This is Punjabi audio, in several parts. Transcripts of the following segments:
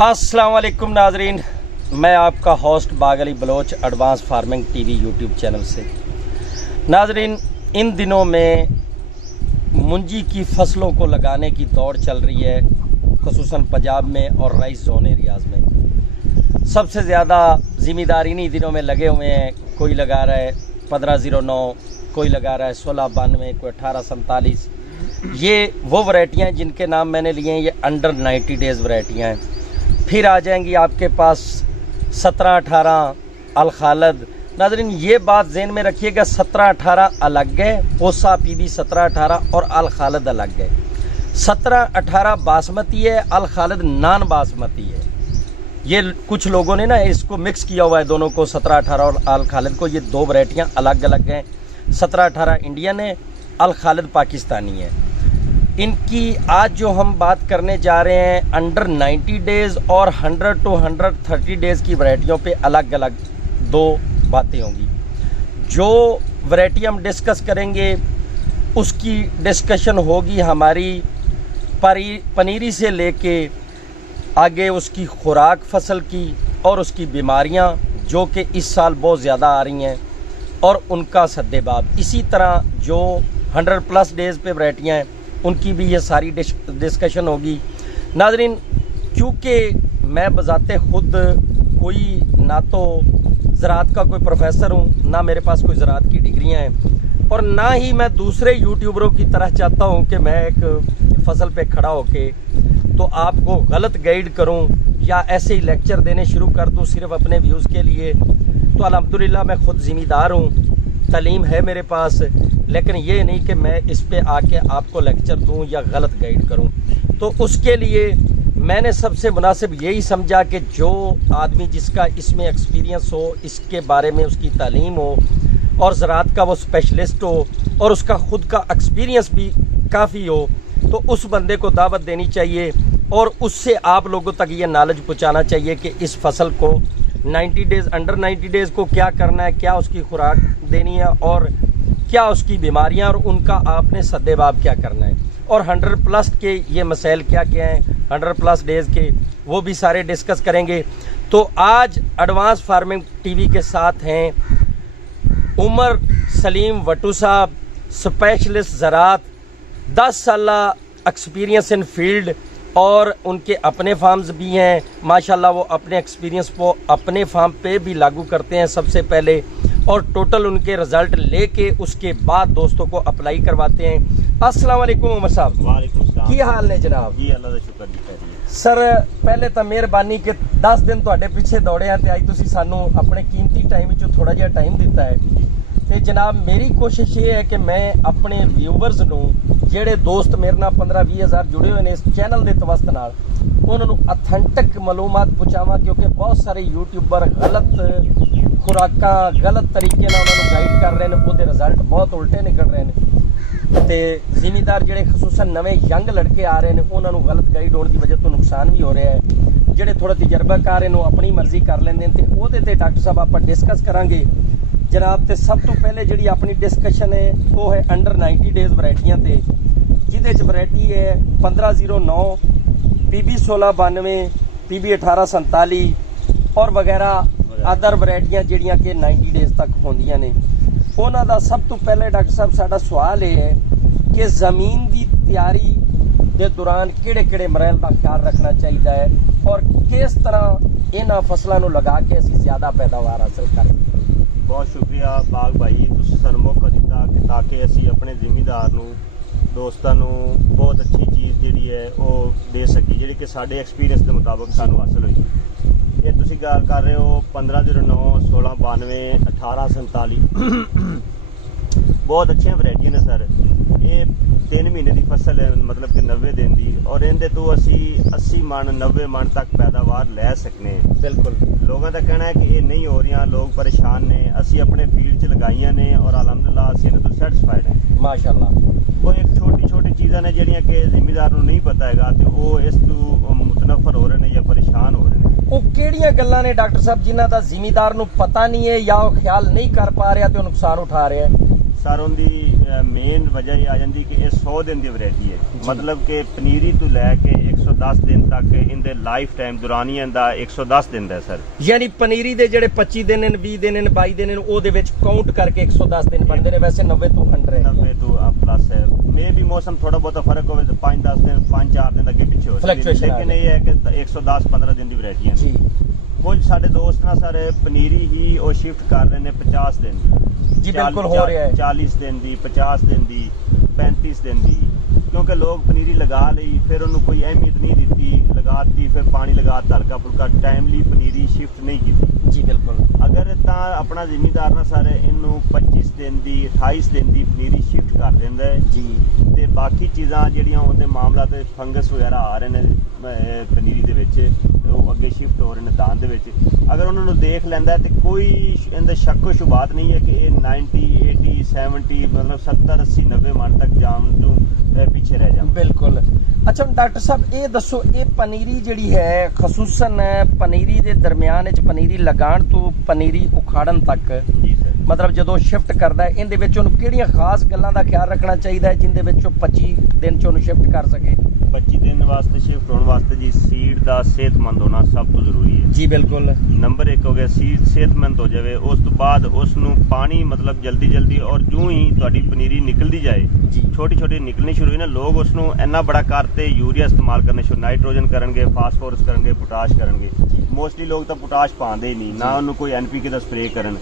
अस्सलाम वालेकुम नाजरीन, मैं आपका host Bagh Ali Baloch advance farming TV YouTube channel से। नाजरीन, इन दिनों में मुंजी की फसलों को लगाने की दौड़ चल रही है, खुसूसन पंजाब में और राइस जोन एरियाज़ में। सबसे ज़्यादा ज़िम्मेदार इन्हीं दिनों में लगे हुए हैं। कोई लगा रहा है 1509, कोई लगा रहा है 1692, कोई 1847। ये वो वैरायटियाँ हैं जिनके नाम मैंने लिए हैं। ये अंडर 90 डेज़ वैरायटियाँ हैं। फिर आ जाएंगी आपके पास 17-18 अल खालद। नाज़रीन, ये बात ज़हन में रखिएगा, 17-18 अलग है, पोसा पीबी 17-18 और अल खालद अलग है। 17-18 बासमती है, अल खालद नान बासमती है। ये कुछ लोगों ने ना इसको मिक्स किया हुआ है दोनों को, 17-18 और अल खालद को। ये दो वैरायटियाँ अलग अलग हैं। 17-18 इंडियन है, अल खालद पाकिस्तानी है। इनकी आज जो हम बात करने जा रहे हैं, अंडर 90 डेज़ और 100 to 130 डेज़ की वैरायटियों पे अलग अलग दो बातें होंगी। जो वैरायटी हम डिस्कस करेंगे उसकी डिस्कशन होगी हमारी पनीरी से लेके आगे उसकी खुराक फसल की और उसकी बीमारियां जो कि इस साल बहुत ज़्यादा आ रही हैं और उनका सद्देबाब। इसी तरह जो 100+ डेज़ पे वैरायटियाँ हैं उनकी भी ये सारी डिस्कशन होगी। नाज़रीन, क्योंकि मैं बजाते खुद कोई ना तो ज़राअत का कोई प्रोफेसर हूँ, ना मेरे पास कोई ज़राअत की डिग्रियाँ हैं, और ना ही मैं दूसरे यूट्यूबरों की तरह चाहता हूँ कि मैं एक फसल पे खड़ा होके तो आपको गलत गाइड करूँ या ऐसे ही लेक्चर देने शुरू कर दूँ सिर्फ अपने व्यूज़ के लिए। तो अल्हम्दुलिल्लाह मैं खुद ज़िम्मेदार हूँ, तालीम है मेरे पास, लेकिन ये नहीं कि मैं इस पे आके आपको लेक्चर दूं या गलत गाइड करूं। तो उसके लिए मैंने सबसे मुनासिब यही समझा कि जो आदमी जिसका इसमें एक्सपीरियंस हो, इसके बारे में उसकी तालीम हो और ज़राअत का वो स्पेशलिस्ट हो और उसका ख़ुद का एक्सपीरियंस भी काफ़ी हो, तो उस बंदे को दावत देनी चाहिए और उससे आप लोगों तक ये नॉलेज पहुँचाना चाहिए कि इस फसल को 90 डेज़, अंडर 90 डेज़ को क्या करना है, क्या उसकी खुराक देनी है और क्या उसकी बीमारियां और उनका आपने सद्देबाब क्या करना है, और 100+ के ये मसाइल क्या क्या हैं, 100+ डेज़ के, वो भी सारे डिस्कस करेंगे। तो आज एडवांस फार्मिंग टीवी के साथ हैं उमर सलीम वटू साहब, स्पेशलिस्ट ज़राअत, 10 साल एक्सपीरियंस इन फील्ड और उनके अपने फार्म्स भी हैं। माशाल्लाह वो अपने एक्सपीरियंस को अपने फार्म पे भी लागू करते हैं सबसे पहले, और टोटल उनके रिजल्ट लेके उसके बाद दोस्तों को अप्लाई करवाते हैं। अस्सलाम वालेकुम उमर साहब। वालेकुम सलाम। की हाल ने जनाब? जी अल्लाह दा शुक्र जी। सर पहले तो मेहरबानी कि 10 दिन ਤੁਹਾਡੇ ਪਿੱਛੇ ਦੌੜੇ ਆ ਤੇ ਅੱਜ ਤੁਸੀਂ ਸਾਨੂੰ ਆਪਣੇ ਕੀਮਤੀ ਟਾਈਮ ਵਿੱਚੋਂ ਥੋੜਾ ਜਿਹਾ ਟਾਈਮ ਦਿੱਤਾ ਹੈ। ਤੇ ਜਨਾਬ ਮੇਰੀ ਕੋਸ਼ਿਸ਼ ਇਹ ਹੈ ਕਿ ਮੈਂ ਆਪਣੇ ਵਿਊਵਰਸ ਨੂੰ, ਜਿਹੜੇ ਦੋਸਤ ਮੇਰੇ ਨਾਲ 15-20 ਹਜ਼ਾਰ ਜੁੜੇ ਹੋਏ ਨੇ ਇਸ ਚੈਨਲ ਦੇ ਤਵਸਤ ਨਾਲ, ਉਹਨਾਂ ਨੂੰ ਅਥੈਂਟਿਕ ਮਾਲੂਮਾਤ ਪਹੁੰਚਾਵਾਂ, ਕਿਉਂਕਿ ਬਹੁਤ ਸਾਰੇ ਯੂਟਿਊਬਰ ਗਲਤ खुराकां गलत तरीके नाल उन्होंने गाइड कर रहे हैं, वो रिजल्ट बहुत उल्टे निकल रहे हैं। तो जिमीदार ਜਿਹੜੇ खसूसन नवे यंग लड़के आ रहे हैं उन्होंने गलत गाइड होने की वजह तो नुकसान भी हो रहा है। ਜਿਹੜੇ थोड़ा तजर्बाकार हैं अपनी मर्जी कर लेंगे तो ਉਹਦੇ ਤੇ डॉक्टर साहब आप डिस्कस करांगे जनाब। तो सब तो पहले जी अपनी डिस्कशन है वो है अंडर 90 डेज़ वैरायटियां ते, जिहदे च वैरायटी है 1509, PB 1692, PB 1847 और वगैरह अदर वैरायटियां ਜਿਹੜੀਆਂ कि 90 डेज़ तक होंदियां ने। ਉਹਨਾਂ ਦਾ ਸਭ ਤੋਂ ਪਹਿਲੇ ਡਾਕਟਰ ਸਾਹਿਬ ਸਾਡਾ ਸਵਾਲ ਇਹ ਹੈ ਕਿ ਜ਼ਮੀਨ ਦੀ ਤਿਆਰੀ ਦੇ ਦੌਰਾਨ ਕਿਹੜੇ-ਕਿਹੜੇ ਮਰਹਲ ਦਾ ਖਿਆਲ ਰੱਖਣਾ ਚਾਹੀਦਾ ਹੈ ਔਰ ਕਿਸ ਤਰ੍ਹਾਂ ਇਹਨਾਂ ਫਸਲਾਂ ਨੂੰ ਲਗਾ ਕੇ ਅਸੀਂ ਜ਼ਿਆਦਾ ਪੈਦਾਵਾਰ ਹਾਸਲ ਕਰ ਸਕੀਏ। ਬਹੁਤ ਸ਼ੁਕਰੀਆ ਬਾਗ ਭਾਈ, ਤੁਸੀਂ ਸਾਨੂੰ ਮੌਕਾ ਦਿੱਤਾ ਕਿ ਤਾਂ ਕਿ ਅਸੀਂ ਆਪਣੇ ਜ਼ਿਮੀਦਾਰ ਨੂੰ, ਦੋਸਤਾਂ ਨੂੰ ਬਹੁਤ ਅੱਛੀ ਚੀਜ਼ ਜਿਹੜੀ ਹੈ ਉਹ ਦੇ ਸਕੀ, ਜਿਹੜੀ ਕਿ ਸਾਡੇ ਐਕਸਪੀਰੀਅੰਸ ਦੇ ਮੁਤਾਬਕ ਸਾਨੂੰ ਹਾਸਲ ਹੋਈ। ये तुसी गल कर रहे हो 1509, 1692, 1847 बहुत अच्छी वैरायटी ने सर। ये 3 महीने की फसल है, मतलब कि 90 दिन की, और इनके तो असी 80 मन 90 मन तक पैदावार लै सकने। बिल्कुल लोगों का कहना है कि ये नहीं हो रही, लोग परेशान ने। असी अपने फील्ड च लगाइया ने और अलहमदुलिल्लाह असी इन्हें तो सैटिस्फाइड है माशाअल्लाह। वो एक छोटी छोटी चीज़ा ने जिहड़ियां कि जिमीदार नूं नहीं पता है तो वो इस तू मुतनफर हो रहे हैं या परेशान हो रहे हैं। ਉਹ ਕਿਹੜੀਆਂ ਗੱਲਾਂ ਨੇ ਡਾਕਟਰ ਸਾਹਿਬ ਜਿਨ੍ਹਾਂ ਦਾ ਜ਼ਿਮੀਦਾਰ ਨੂੰ ਪਤਾ ਨਹੀਂ ਹੈ ਜਾਂ ਉਹ ਖਿਆਲ ਨਹੀਂ ਕਰ ਪਾ ਰਿਹਾ ਤੇ ਉਹ ਨੁਕਸਾਨ ਉਠਾ ਰਿਹਾ ਹੈ? ਸਰ ਉਹਦੀ ਮੇਨ ਵਜ੍ਹਾ ਇਹ ਆ ਜਾਂਦੀ ਕਿ ਇਹ 100 ਦਿਨ ਦੀ ਵੈਰਾਈਟੀ ਹੈ। ਮਤਲਬ ਕਿ ਪਨੀਰੀ ਤੋਂ ਲੈ ਕੇ 110 ਦਿਨ ਤੱਕ ਇਹਦੇ ਲਾਈਫ ਟਾਈਮ ਦੌਰਾਨੀਆਂ ਦਾ 110 ਦਿਨ ਦਾ ਸਰ। ਯਾਨੀ ਪਨੀਰੀ ਦੇ ਜਿਹੜੇ 25 ਦਿਨ ਨੇ 20 ਦਿਨ ਨੇ 22 ਦਿਨ ਨੇ ਉਹਦੇ ਵਿੱਚ ਕਾਊਂਟ ਕਰਕੇ 110 ਦਿਨ ਬਣਦੇ ਨੇ। ਵੈਸੇ 90 ਤੋਂ 100 90 ਤੋਂ ਪਲੱਸ ਹੈ। ਮੇ ਵੀ ਮੌਸਮ ਥੋੜਾ ਬਹੁਤਾ ਫਰਕ ਹੋਵੇ ਤਾਂ 5-10 ਦਿਨ 5-4 ਦਿਨ ਅੱਗੇ ਪਿੱਛੇ ਹੋ ਸਕਦਾ, ਲੇਕਿਨ ਇਹ ਹੈ ਕਿ 110-15 ਦਿਨ ਦੀ ਵੈਰਾਈਟੀਆਂ ਜੀ। ਕੁਝ ਸਾਡੇ ਦੋਸਤ ਨਾ ਸਰ ਪਨੀਰੀ ਹੀ ਉਹ ਸ਼ਿਫਟ ਕਰ ਰਹੇ ਨੇ 50 ਦਿਨ ਜੀ ਬਿਲਕੁਲ ਹੋ ਰਿਹਾ ਹੈ। 40 ਦਿਨ ਦੀ, 50 ਦਿਨ ਦੀ, 35 ਦਿਨ ਦੀ, ਕਿਉਂਕਿ ਲੋਕ ਪਨੀਰੀ ਲਗਾ ਲਈ ਫਿਰ ਉਹਨੂੰ ਕੋਈ ਅਹਿਮੀਅਤ ਨਹੀਂ ਦਿੱਤੀ, ਲਗਾਤੀ ਫਿਰ ਪਾਣੀ ਲਗਾਤਾ ਹਲਕਾ ਫੁਲਕਾ, ਟਾਈਮਲੀ ਪਨੀਰੀ ਸ਼ਿਫਟ ਨਹੀਂ ਕੀਤੀ। ਜੀ ਬਿਲਕੁਲ। ਅਗਰ ਤਾਂ ਆਪਣਾ ਜ਼ਿਮੀਦਾਰ ਨਾ ਸਰ ਇਹਨੂੰ 25 ਦਿਨ ਦੀ 28 ਦਿਨ ਦੀ ਪਨੀਰੀ ਸ਼ਿਫਟ ਕਰ ਦਿੰਦਾ ਹੈ ਜੀ, ਤੇ ਬਾਕੀ ਚੀਜ਼ਾਂ ਜਿਹੜੀਆਂ ਉਹਦੇ ਮਾਮਲਾ ਤੇ ਫੰਗਸ ਵਗੈਰਾ ਆ ਰਹੇ ਨੇ ਪਨੀਰੀ ਦੇ ਵਿੱਚ, ਉਹ ਅੱਗੇ ਸ਼ਿਫਟ ਹੋ ਰਹੇ ਨੇ ਦਾਨ ਦੇ ਵਿੱਚ, ਅਗਰ ਉਹਨਾਂ ਨੂੰ ਦੇਖ ਲੈਂਦਾ ਤੇ ਕੋਈ ਇਹਦੇ ਸ਼ੱਕੋ ਸ਼ੁਬਾਤ ਨਹੀਂ ਹੈ ਕਿ ਇਹ 90 80 70 ਮਤਲਬ 70 80 90 ਮਣ ਤੱਕ ਜਾਣ ਤੋਂ ਪਿੱਛੇ ਰਹਿ ਜਾਣ। ਬਿਲਕੁਲ। ਅੱਛਾ ਡਾਕਟਰ ਸਾਹਿਬ ਇਹ ਦੱਸੋ, ਇਹ ਪਨੀਰੀ ਜਿਹੜੀ ਹੈ ਖਸੂਸਨ ਪਨੀਰੀ ਦੇ ਦਰਮਿਆਨ ਵਿੱਚ ਪਨੀਰੀ ਲਗਾਉਣ ਤੋਂ ਪਨੀਰੀ ਉਖਾੜਨ ਤੱਕ, ਜੀ ਸਰ, ਮਤਲਬ ਜਦੋਂ ਸ਼ਿਫਟ ਕਰਦਾ ਹੈ ਇਹਦੇ ਵਿੱਚ ਉਹਨੂੰ ਕਿਹੜੀਆਂ ਖਾਸ ਗੱਲਾਂ ਦਾ ਖਿਆਲ ਰੱਖਣਾ ਚਾਹੀਦਾ ਹੈ ਜਿੰਦੇ ਵਿੱਚ ਉਹ 25 ਦਿਨ ਚ ਉਹਨੂੰ ਸ਼ਿਫਟ ਕਰ ਸਕੇ? 25 ਦਿਨ ਵਾਸਤੇ ਸ਼ਿਫਟ ਹੋਣ ਵਾਸਤੇ ਜੀ ਸੀਡ ਦਾ ਸਿਹਤਮੰਦ ਹੋਣਾ ਸਭ ਤੋਂ ਜ਼ਰੂਰੀ ਹੈ। ਜੀ ਬਿਲਕੁਲ। ਨੰਬਰ 1 ਹੋ ਗਿਆ ਸੀਡ ਸਿਹਤਮੰਦ ਹੋ ਜਾਵੇ, ਉਸ ਤੋਂ ਬਾਅਦ ਉਸ ਨੂੰ ਪਾਣੀ ਮਤਲਬ ਜਲਦੀ ਔਰ ਜਿਉਂ ਹੀ ਤੁਹਾਡੀ ਪਨੀਰੀ ਨਿਕਲਦੀ ਜਾਏ, ਜੀ ਛੋਟੀ ਨਿਕਲਣੀ ਸ਼ੁਰੂ ਹੋਈ ਨਾ, ਲੋਕ ਉਸ ਨੂੰ ਇੰਨਾ ਬੜਾ ਕਰਤੇ ਯੂਰੀਆ ਇਸਤੇਮਾਲ ਕਰਨੇ ਸ਼ੁਰੂ, ਨਾਈਟ੍ਰੋਜਨ ਕਰਨਗੇ, ਫਾਸਫੋਰਸ ਕਰਨਗੇ, ਪੋਟਾਸ਼ ਕਰਨਗੇ। ਮੋਸਟਲੀ ਲੋਕ ਤਾਂ ਪੋਟਾਸ਼ ਪਾਉਂਦੇ ਹੀ ਨਹੀਂ, ਨਾ ਉਹਨੂੰ ਕੋਈ NPK ਦਾ ਸਪਰੇਅ ਕਰਨ।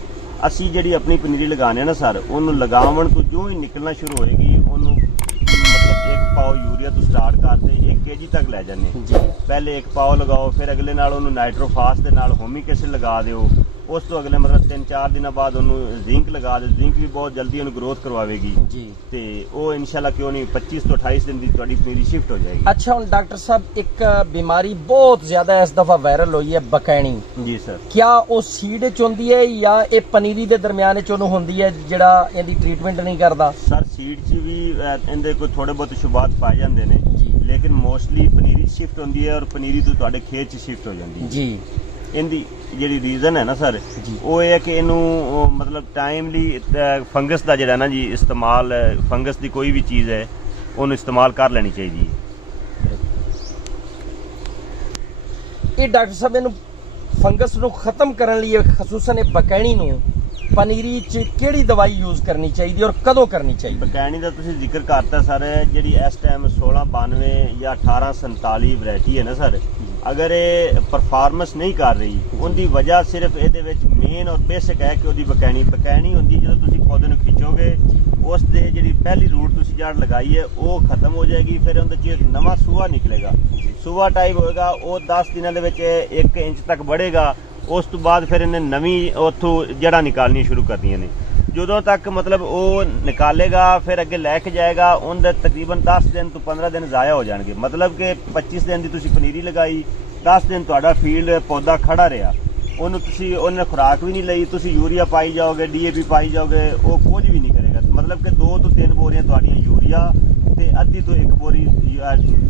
ਅਸੀਂ ਜਿਹੜੀ ਆਪਣੀ ਪਨੀਰੀ ਲਗਾਉਂਦੇ ਹਾਂ ਨਾ ਸਰ, ਉਹਨੂੰ ਲਗਾਉਣ ਤੋਂ ਜਿਉਂ ਹੀ ਨਿਕਲਣਾ ਸ਼ੁਰੂ ਹੋਏਗੀ ਉਹਨੂੰ ਮਤਲਬ 1 ਪਾਓ ਯੂਰੀਆ ਤੋਂ ਸਟਾਰਟ ਕਰਦੇ 1 kg ਤੱਕ ਲੈ ਜਾਂਦੇ। ਪਹਿਲੇ 1 ਪਾਓ ਲਗਾਓ, ਫਿਰ ਅਗਲੇ ਨਾਲ ਉਹਨੂੰ ਨਾਈਟ੍ਰੋਫਾਸ ਦੇ ਨਾਲ ਹੋਮਿਕ ਐਸਿਡ ਲਗਾ ਦਿਓ, ਉਸ ਤੋਂ ਅਗਲੇ ਮਤਲਬ 3-4 ਦਿਨਾਂ ਬਾਅਦ ਉਹਨੂੰ ਜ਼ਿੰਕ ਲਗਾ ਦਿਓ। ਜ਼ਿੰਕ ਵੀ ਬਹੁਤ ਜਲਦੀ ਉਹਨੂੰ ਗਰੋਥ ਕਰਵਾਵੇਗੀ ਜੀ, ਤੇ ਉਹ ਇਨਸ਼ਾਅੱਲਾ ਕਿਉਂ ਨਹੀਂ 25 ਤੋਂ 28 ਦਿਨ ਦੀ ਤੁਹਾਡੀ ਪਨੀਰੀ ਸ਼ਿਫਟ ਹੋ ਜਾਏਗੀ। ਅੱਛਾ ਹੁਣ ਡਾਕਟਰ ਸਾਹਿਬ ਇੱਕ ਬਿਮਾਰੀ ਬਹੁਤ ਜ਼ਿਆਦਾ ਇਸ ਦਫਾ ਵਾਇਰਲ ਹੋਈ ਹੈ, ਬਕੈਣੀ। ਜੀ ਸਰ। ਕਿਆ ਉਹ ਸੀਡ ਚ ਹੁੰਦੀ ਹੈ ਜਾਂ ਇਹ ਪਨੀਰੀ ਦੇ ਦਰਮਿਆਨ ਚ ਉਹਨੂੰ ਹੁੰਦੀ ਹੈ ਜਿਹੜਾ ਇਹਦੀ ਟ੍ਰੀਟਮੈਂਟ ਨਹੀਂ ਕਰਦਾ? ਸਰ ਸੀਡ 'ਚ ਵੀ ਇਹਦੇ ਕੋਈ ਥੋੜੇ ਬਹੁਤ ਸ਼ੁਬਾਤ ਪਾਏ ਜਾਂਦੇ ਨੇ, ਜੀ, ਲੇਕਿਨ ਮੋਸਟਲੀ ਪਨੀਰੀ ਸ਼ਿਫਟ ਹੁੰਦੀ ਹੈ ਔਰ ਪਨੀਰੀ ਤੋਂ ਤੁਹਾਡੇ ਖੇਤ 'ਚ ਸ਼ਿਫਟ ਹੋ ਜਾਂਦੀ ਹੈ। ਜੀ। ਇਹਦੀ ਜਿਹੜੀ ਰੀਜ਼ਨ ਹੈ ਨਾ ਸਰ, ਉਹ ਇਹ ਹੈ ਕਿ ਇਹਨੂੰ ਮਤਲਬ ਟਾਈਮਲੀ ਫੰਗਸ ਦਾ ਜਿਹੜਾ ਨਾ ਜੀ ਇਸਤੇਮਾਲ, ਫੰਗਸ ਦੀ ਕੋਈ ਵੀ ਚੀਜ਼ ਹੈ ਉਹਨੂੰ ਇਸਤੇਮਾਲ ਕਰ ਲੈਣੀ ਚਾਹੀਦੀ ਹੈ। ਇਹ ਡਾਕਟਰ ਸਾਹਿਬ ਇਹਨੂੰ ਫੰਗਸ ਨੂੰ ਖਤਮ ਕਰਨ ਲਈ ਖਸੂਸਨ ਇਹ ਬਕੈਣੀ ਨੂੰ ਪਨੀਰੀ ਚ ਕਿਹੜੀ ਦਵਾਈ ਯੂਜ਼ ਕਰਨੀ ਚਾਹੀਦੀ ਔਰ ਕਦੋਂ ਕਰਨੀ ਚਾਹੀਦੀ? ਬਕੈਣੀ ਦਾ ਤੁਸੀਂ ਜ਼ਿਕਰ ਕਰਤਾ ਸਰ, ਜਿਹੜੀ ਇਸ ਟਾਈਮ 1692 ਜਾਂ 1847 ਵੈਰਾਈਟੀ ਹੈ ਨਾ ਸਰ, ਅਗਰ ਇਹ ਪਰਫਾਰਮੈਂਸ ਨਹੀਂ ਕਰ ਰਹੀ, ਉਹਦੀ ਵਜ੍ਹਾ ਸਿਰਫ ਇਹਦੇ ਵਿੱਚ ਮੇਨ ਔਰ ਬੇਸਿਕ ਹੈ ਕਿ ਉਹਦੀ ਬਕੈਣੀ ਹੁੰਦੀ ਜਦੋਂ ਤੁਸੀਂ ਪੌਦੇ ਨੂੰ ਖਿੱਚੋਗੇ, ਉਸ ਦੇ ਜਿਹੜੀ ਪਹਿਲੀ ਰੂਟ ਤੁਸੀਂ ਜੜ ਲਗਾਈ ਹੈ ਉਹ ਖਤਮ ਹੋ ਜਾਏਗੀ, ਫਿਰ ਉਹਦੇ 'ਚ ਇੱਕ ਨਵਾਂ ਸੂਆ ਨਿਕਲੇਗਾ, ਸੂਆ ਟਾਈਪ ਹੋਏਗਾ, ਉਹ 10 ਦਿਨਾਂ ਦੇ ਵਿੱਚ 1 ਇੰਚ ਤੱਕ ਵਧੇਗਾ। ਉਸ ਤੋਂ ਬਾਅਦ ਫਿਰ ਇਹਨੇ ਨਵੀਂ ਉੱਥੋਂ ਜੜ੍ਹਾਂ ਨਿਕਾਲਣੀਆਂ ਸ਼ੁਰੂ ਕਰਨੀਆਂ ਨੇ। ਜਦੋਂ ਤੱਕ ਮਤਲਬ ਉਹ ਨਿਕਾਲੇਗਾ ਫਿਰ ਅੱਗੇ ਲੈ ਕੇ ਜਾਏਗਾ, ਉਹਦੇ ਤਕਰੀਬਨ 10 ਦਿਨ ਤੋਂ 15 ਦਿਨ ਜ਼ਾਇਆ ਹੋ ਜਾਣਗੇ। ਮਤਲਬ ਕਿ 25 ਦਿਨ ਦੀ ਤੁਸੀਂ ਪਨੀਰੀ ਲਗਾਈ, 10 ਦਿਨ ਤੁਹਾਡਾ ਫੀਲਡ ਪੌਦਾ ਖੜਾ ਰਿਹਾ, ਉਹਨੇ ਖੁਰਾਕ ਵੀ ਨਹੀਂ ਲਈ, ਤੁਸੀਂ ਯੂਰੀਆ ਪਾਈ ਜਾਓਗੇ, DAP ਪਾਈ ਜਾਓਗੇ, ਉਹ ਕੁਝ ਵੀ ਨਹੀਂ ਕਰੇਗਾ। ਮਤਲਬ ਕਿ 2 ਤੋਂ 3 ਬੋਰੀਆਂ ਤੁਹਾਡੀਆਂ ਯੂਰੀਆ ਤੇ ਅੱਧੀ ਤੋਂ 1 ਬੋਰੀ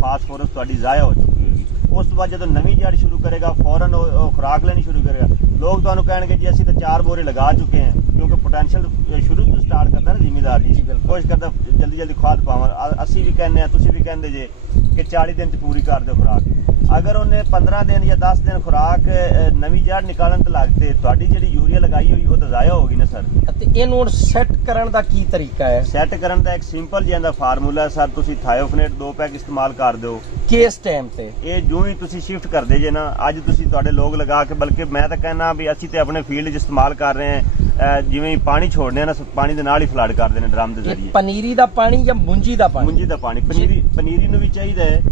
ਫਾਸਫੋਰਸ ਤੁਹਾਡੀ ਜ਼ਾਇਆ ਹੋ ਚੁੱਕੀ ਹੋਏਗੀ। ਉਸ ਤੋਂ ਬਾਅਦ ਜਦੋਂ ਨਵੀਂ ਜੜ ਸ਼ੁਰੂ ਕਰੇਗਾ ਫੌਰਨ ਉਹ ਖੁਰਾਕ ਲੈਣੀ ਸ਼ੁਰੂ ਕਰੇਗਾ। ਲੋਕ ਤੁਹਾਨੂੰ ਕਹਿਣਗੇ ਜੀ ਅਸੀਂ ਤਾਂ 4 ਬੋਰੇ ਲਗਾ ਚੁੱਕੇ ਹਾਂ, ਕਿਉਂਕਿ ਪੋਟੈਂਸ਼ੀਅਲ ਸ਼ੁਰੂ ਤੋਂ ਸਟਾਰਟ ਕਰਦਾ ਨਾ ਜ਼ਿਮੀਦਾਰ ਜੀ, ਕੋਸ਼ਿਸ਼ ਕਰਦਾ ਜਲਦੀ ਖਾਦ ਪਾਵਾਂ। ਅਸੀਂ ਵੀ ਕਹਿੰਦੇ ਆ, ਤੁਸੀਂ ਵੀ ਕਹਿੰਦੇ ਜੇ ਕਿ 40 ਦਿਨ 'ਚ ਪੂਰੀ ਕਰ ਦਿਓ ਖੁਰਾਕ। ਅਗਰ ਉਹਨੇ 15 ਦਿਨ ਜਾਂ 10 ਦਿਨ ਖੁਰਾਕ ਨਵੀਂ ਜੜ ਨਿਕਾਲਣ ਤੇ ਲੱਗਦੇ, ਤੁਹਾਡੀ ਜਿਹੜੀ ਯੂਰੀਆ ਲਗਾਈ ਹੋਈ ਉਹ ਤਾਂ ਜ਼ਾਇਆ ਹੋ ਗਈ ਨਾ ਸਰ। ਤੇ ਇਹਨੂੰ ਸੈੱਟ ਕਰਨ ਦਾ ਕੀ ਤਰੀਕਾ ਹੈ? ਸੈੱਟ ਕਰਨ ਦਾ ਇੱਕ ਸਿੰਪਲ ਜਿਹਾ ਦਾ ਫਾਰਮੂਲਾ ਸਰ, ਤੁਸੀਂ ਥਾਇਓਫਨੇਟ 2 ਪੈਕ ਇਸਤੇਮਾਲ ਕਰ ਦਿਓ। ਕਿਸ ਟਾਈਮ ਤੇ? ਇਹ ਜਿਉਂ ਹੀ ਤੁਸੀਂ ਸ਼ਿਫਟ ਕਰਦੇ ਜੇ ਨਾ, ਅੱਜ ਤੁਸੀਂ ਤੁਹਾਡੇ ਲੋਕ ਲਗਾ ਕੇ, ਬਲਕਿ ਮੈਂ ਤਾਂ ਕਹਿੰਦਾ ਵੀ ਅਸੀਂ ਤੇ ਆਪਣੇ ਫੀਲਡ 'ਚ ਇਸਤੇਮਾਲ ਕਰ ਰਹੇ ਹਾਂ, ਜਿਵੇਂ ਹੀ ਪਾਣੀ ਛੋੜਨੇ ਨਾ, ਪਾਣੀ ਦੇ ਨਾਲ ਹੀ ਫਲੱਡ ਕਰਦੇ ਨੇ ਡਰਮ ਦੇ ਜ਼ਰੀਏ। ਪਨੀਰੀ ਦਾ ਪਾਣੀ ਜਾਂ ਮੁੰਜੀ ਦਾ ਪਾਣੀ? ਮੁੰਜੀ ਦਾ ਪਾਣੀ। ਪਨੀਰੀ ਨੂੰ ਵੀ ਚਾਹੀਦਾ ਹੈ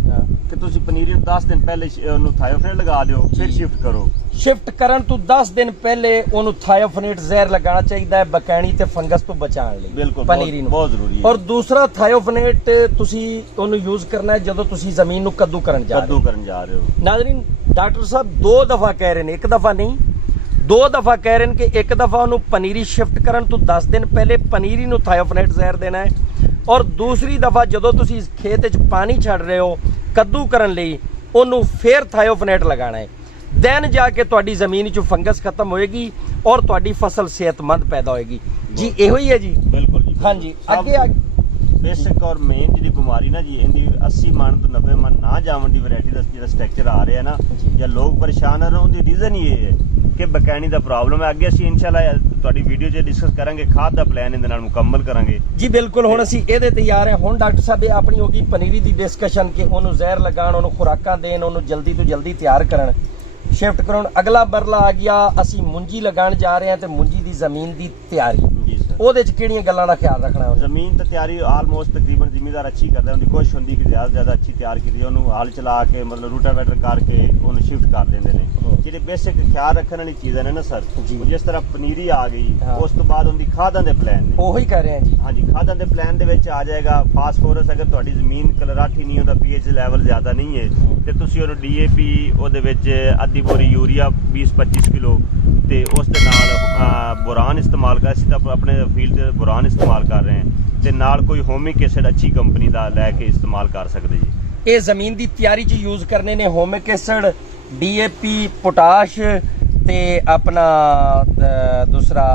ਕਿ ਤੁਸੀਂ ਪਨੀਰੀ ਨੂੰ 10 ਦਿਨ ਪਹਿਲੇ ਉਹਨੂੰ ਥਾਇਓਫਨੇਟ ਲਗਾ ਦਿਓ, ਫਿਰ ਸ਼ਿਫਟ ਕਰੋ। ਸ਼ਿਫਟ ਕਰਨ ਤੋਂ 10 ਦਿਨ ਪਹਿਲੇ ਉਹਨੂੰ ਥਾਇਓਫਨੇਟ ਜ਼ਹਿਰ ਲਗਾਉਣਾ ਚਾਹੀਦਾ ਹੈ ਬਕੈਣੀ ਤੇ ਫੰਗਸ ਤੋਂ ਬਚਾਉਣ ਲਈ। ਬਿਲਕੁਲ, ਪਨੀਰੀ ਨੂੰ ਬਹੁਤ ਜ਼ਰੂਰੀ ਹੈ। ਔਰ ਦੂਸਰਾ ਥਾਇਓਫਨੇਟ ਤੁਸੀਂ ਉਹਨੂੰ ਯੂਜ਼ ਕਰਨਾ ਹੈ ਜਦੋਂ ਤੁਸੀਂ ਜ਼ਮੀਨ ਨੂੰ ਕੱਦੂ ਕਰਨ ਜਾ ਰਹੇ ਹੋ। ਨਾਜ਼ਰੀਨ, ਡਾਕਟਰ ਸਾਹਿਬ 2 ਦਫਾ ਕਹਿ ਰਹੇ ਨੇ, 1 ਦਫਾ ਨਹੀਂ 2 ਦਫਾ ਕਹਿ ਰਹੇ ਨੇ ਕਿ 1 ਦਫਾ ਉਹਨੂੰ ਪਨੀਰੀ ਸ਼ਿਫਟ ਕਰਨ ਤੋਂ 10 ਦਿਨ ਪਹਿਲੇ ਪਨੀਰੀ ਨੂੰ ਥਾਇਓਫਨੇਟ ਜ਼ਹਿਰ ਦੇਣਾ ਹੈ, ਔਰ ਦੂਸਰੀ ਦਫਾ ਜਦੋਂ ਤੁਸੀਂ ਖੇਤ ਵਿੱਚ ਪਾਣੀ ਛੱਡ ਰਹੇ ਹੋ ਕੱਦੂ ਕਰਨ ਲਈ, ਉਹਨੂੰ ਫੇਰ ਥਾਇਓਫਨੇਟ ਲਗਾਉਣਾ ਹੈ। ਦੈਨ ਜਾ ਕੇ ਤੁਹਾਡੀ ਜ਼ਮੀਨ 'ਚੋਂ ਫੰਗਸ ਖਤਮ ਹੋਏਗੀ ਔਰ ਤੁਹਾਡੀ ਫਸਲ ਸਿਹਤਮੰਦ ਪੈਦਾ ਹੋਏਗੀ। ਜੀ ਇਹੋ ਹੀ ਹੈ ਜੀ। ਬਿਲਕੁਲ ਜੀ। हाँ जी ਅੱਗੇ ਬੇਸਿਕ ਔਰ ਮੇਨ ਜਿਹੜੀ ਬਿਮਾਰੀ ਨਾ ਜੀ ਇਹਦੀ 80 ਮਣ ਤੋਂ 90 ਮਣ ਨਾ ਜਾਵਣ ਦੀ ਵੈਰਾਈਟੀ ਦਾ ਜਿਹੜਾ ਸਟਰਕਚਰ ਆ ਰਿਹਾ ਨਾ ਜਾਂ ਲੋਕ ਪਰੇਸ਼ਾਨ ਆ ਰਹੇ ਉਹਦੀ ਰੀਜ਼ਨ ਹੀ ਇਹ ਹੈ ਕਿ ਬਕੈਣੀ ਦਾ ਪ੍ਰੋਬਲਮ ਹੈ। ਅੱਗੇ ਅਸੀਂ ਇਨਸ਼ਾਅੱਲਾ ਤੁਹਾਡੀ ਵੀਡੀਓ 'ਚ ਡਿਸਕਸ ਕਰਾਂਗੇ, ਖਾਦ ਦਾ ਪਲਾਨ ਇਹਦੇ ਨਾਲ ਮੁਕੰਮਲ ਕਰਾਂਗੇ ਜੀ। ਬਿਲਕੁਲ, ਹੁਣ ਅਸੀਂ ਇਹਦੇ ਤਿਆਰ ਹਾਂ। ਹੁਣ ਡਾਕਟਰ ਸਾਹਿਬ ਇਹ ਆਪਣੀ ਹੋ ਗਈ ਪਨੀਰੀ ਦੀ ਡਿਸਕਸ਼ਨ ਕਿ ਉਹਨੂੰ ਜ਼ਹਿਰ ਲਗਾਉਣ, ਉਹਨੂੰ ਖੁਰਾਕਾਂ ਦੇਣ, ਉਹਨੂੰ ਜਲਦੀ ਤੋਂ ਜਲਦੀ ਤਿਆਰ ਕਰਨ, ਸ਼ਿਫਟ ਕਰਾਉਣ। ਅਗਲਾ ਮਰਲਾ ਆ ਗਿਆ, ਅਸੀਂ ਮੁੰਜੀ ਲਗਾਉਣ ਜਾ ਰਹੇ ਹਾਂ ਤੇ ਮੁੰਜੀ ਦੀ ਜ਼ਮੀਨ ਦੀ ਤਿਆਰੀ, ਉਹਦੇ ਚ ਕਿਹੜੀਆਂ ਗੱਲਾਂ ਦਾ ਖਿਆਲ ਰੱਖਣਾ ਹੈ? ਜ਼ਮੀਨ ਤੇ ਤਿਆਰੀ ਆਲਮੋਸਟ ਤਕਰੀਬਨ ਜ਼ਿਮੀਦਾਰ ਅੱਛੀ ਕਰਦਾ, ਉਹਦੀ ਕੋਸ਼ਿਸ਼ ਹੁੰਦੀ ਕਿ ਜ਼ਿਆਦਾ ਅੱਛੀ ਤਿਆਰ ਕੀਤੀ, ਉਹਨੂੰ ਹਲ ਚਲਾ ਕੇ ਮਤਲਬ ਰੂਟਾਵੇਟਰ ਕਰਕੇ ਉਹਨੂੰ ਸ਼ਿਫਟ ਕਰ ਦਿੰਦੇ ਨੇ। ਜਿਹੜੇ ਬੇਸਿਕ ਖਿਆਲ ਰੱਖਣ ਵਾਲੀ ਚੀਜ਼ਾਂ ਨੇ ਨਾ ਸਰ, ਜਿਸ ਤਰ੍ਹਾਂ ਪਨੀਰੀ ਆ ਗਈ, ਉਸ ਤੋਂ ਬਾਅਦ ਉਹਦੀ ਖਾਦਾਂ ਦੇ ਪਲਾਨ ਨੇ, ਉਹੀ ਕਰ ਰਹੇ ਹਾਂ ਜੀ। ਹਾਂਜੀ, ਖਾਦਾਂ ਦੇ ਪਲਾਨ ਦੇ ਵਿੱਚ ਆ ਜਾਏਗਾ ਫਾਸਫੋਰਸ। ਅਗਰ ਤੁਹਾਡੀ ਜ਼ਮੀਨ ਕਲਰਾਠੀ ਨਹੀਂ, ਉਹਦਾ ਪੀਐਚ ਲੈਵਲ ਜ਼ਿਆਦਾ ਨਹੀਂ ਹੈ ਤੇ ਤੁਸੀਂ ਉਹਨੂੰ ਡੀਏਪੀ, ਉਹਦੇ ਵਿੱਚ ਅੱਧੀ ਬੋਰੀ ਯੂਰੀਆ 20-25 ਕਿਲੋ ਤੇ ਉਸ ਦੇ ਨਾਲ ਬੋਰਾਨ ਇਸਤੇਮਾਲ ਕਰ, ਅਸੀਂ ਤਾਂ ਆਪਣੇ ਫੀਲਡ 'ਚ ਬੋਰਾਨ ਇਸਤੇਮਾਲ ਕਰ ਰਹੇ ਹਾਂ ਤੇ ਨਾਲ ਕੋਈ ਹੋਮਿਕ ਐਸਿਡ ਅੱਛੀ ਕੰਪਨੀ ਦਾ ਲੈ ਕੇ ਇਸਤੇਮਾਲ ਕਰ ਸਕਦੇ ਜੀ। ਇਹ ਜ਼ਮੀਨ ਦੀ ਤਿਆਰੀ 'ਚ ਯੂਜ਼ ਕਰਨੇ ਨੇ ਹੋਮਿਕ ਐਸਿਡ, ਡੀਏਪੀ, ਪੋਟਾਸ਼ ਤੇ ਆਪਣਾ ਦੂਸਰਾ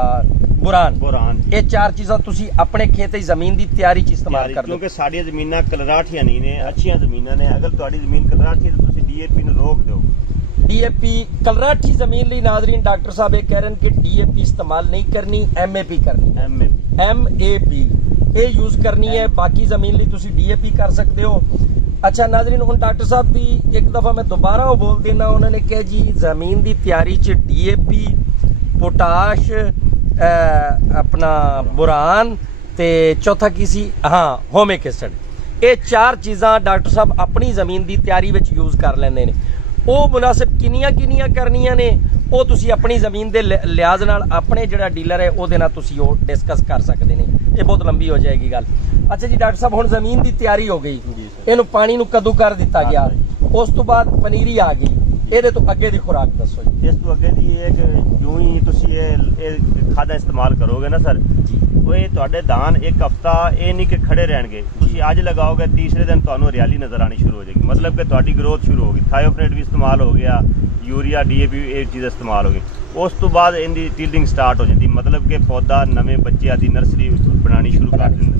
ਬੋਰਾਨ। ਇਹ ਚਾਰ ਚੀਜ਼ਾਂ ਤੁਸੀਂ ਆਪਣੇ ਖੇਤ ਦੀ ਜ਼ਮੀਨ ਦੀ ਤਿਆਰੀ 'ਚ ਇਸਤੇਮਾਲ ਕਰਦੇ ਹੋ, ਕਿਉਂਕਿ ਸਾਡੀਆਂ ਜ਼ਮੀਨਾਂ ਕਲਰਾਠੀਆਂ ਨਹੀਂ ਨੇ, ਅੱਛੀਆਂ ਜ਼ਮੀਨਾਂ ਨੇ। ਅਗਰ ਤੁਹਾਡੀ ਜ਼ਮੀਨ ਕਲਰਾਠੀ ਹੈ ਤਾਂ ਤੁਸੀਂ ਡੀਏਪੀ ਨੂੰ ਰੋਕ ਦਿਓ। डीएपी कलराठी जमीन ली नाजरीन डॉक्टर साहब ये कह रहे हैं कि डीएपी इस्तेमाल नहीं करनी, एमएपी करनी, एमएपी ये यूज करनी है। बाकी जमीन ली तुसी डीएपी कर सकते हो। अच्छा नाजरीन, हुण डॉक्टर साहब दी एक दफा मैं दोबारा वो बोल देना, उन्होंने कहा जी जमीन दी तैयारी च डीएपी, पोटाश, अपना बुरान ते चौथा की सी हाँ होमिक एसिड, ये चार चीज़ां डॉक्टर साहब अपनी जमीन दी तैयारी विच यूज कर लेंदे ने। ਉਹ ਮੁਨਾਸਿਬ ਕਿੰਨੀਆਂ ਕਰਨੀਆਂ ਨੇ ਉਹ ਤੁਸੀਂ ਆਪਣੀ ਜ਼ਮੀਨ ਦੇ ਲਿਹਾਜ਼ ਨਾਲ ਆਪਣੇ ਜਿਹੜਾ ਡੀਲਰ ਹੈ ਉਹਦੇ ਨਾਲ ਤੁਸੀਂ ਉਹ ਡਿਸਕਸ ਕਰ ਸਕਦੇ ਨੇ। ਇਹ ਬਹੁਤ ਲੰਬੀ ਹੋ ਜਾਏਗੀ ਗੱਲ। ਅੱਛਾ ਜੀ ਡਾਕਟਰ ਸਾਹਿਬ, ਹੁਣ ਜ਼ਮੀਨ ਦੀ ਤਿਆਰੀ ਹੋ ਗਈ, ਇਹਨੂੰ ਪਾਣੀ ਨੂੰ ਕਦੋਂ ਕਰ ਦਿੱਤਾ ਗਿਆ, ਉਸ ਤੋਂ ਬਾਅਦ ਪਨੀਰੀ ਆ ਗਈ, ਇਹਦੇ ਤੋਂ ਅੱਗੇ ਦੀ ਖੁਰਾਕ ਦੱਸੋ ਜੀ। ਇਸ ਤੋਂ ਅੱਗੇ ਦੀ ਇਹ ਜਿਉਂ ਹੀ ਤੁਸੀਂ ਇਹ ਖਾਦਾਂ ਇਸਤੇਮਾਲ ਕਰੋਗੇ ਨਾ ਸਰ, ਇਹ ਤੁਹਾਡੇ ਦਾਨ ਇੱਕ ਹਫਤਾ ਇਹ ਨਹੀਂ ਕਿ ਖੜੇ ਰਹਿਣਗੇ। ਤੁਸੀਂ ਅੱਜ ਲਗਾਓਗੇ, ਤੀਸਰੇ ਦਿਨ ਤੁਹਾਨੂੰ ਹਰਿਆਲੀ ਨਜ਼ਰ ਆਣੀ ਸ਼ੁਰੂ ਹੋ ਜਾਏਗੀ, ਮਤਲਬ ਕਿ ਤੁਹਾਡੀ ਗਰੋਥ ਸ਼ੁਰੂ ਹੋ ਗਈ। ਥਾਇਓਫਨੇਟ ਵੀ ਇਸਤੇਮਾਲ ਹੋ ਗਿਆ, ਯੂਰੀਆ, ਡੀਏਪੀ, ਇਹ ਚੀਜ਼ ਇਸਤੇਮਾਲ ਹੋ ਗਈ। ਉਸ ਤੋਂ ਬਾਅਦ ਇਹਦੀ ਟੀਲਿੰਗ ਸਟਾਰਟ ਹੋ ਜਾਂਦੀ, ਮਤਲਬ ਕਿ ਪੌਦਾ ਨਵੇਂ ਬੱਚਿਆਂ ਦੀ ਨਰਸਰੀ ਬਣਾਉਣੀ ਸ਼ੁਰੂ ਕਰ ਦਿੰਦਾ।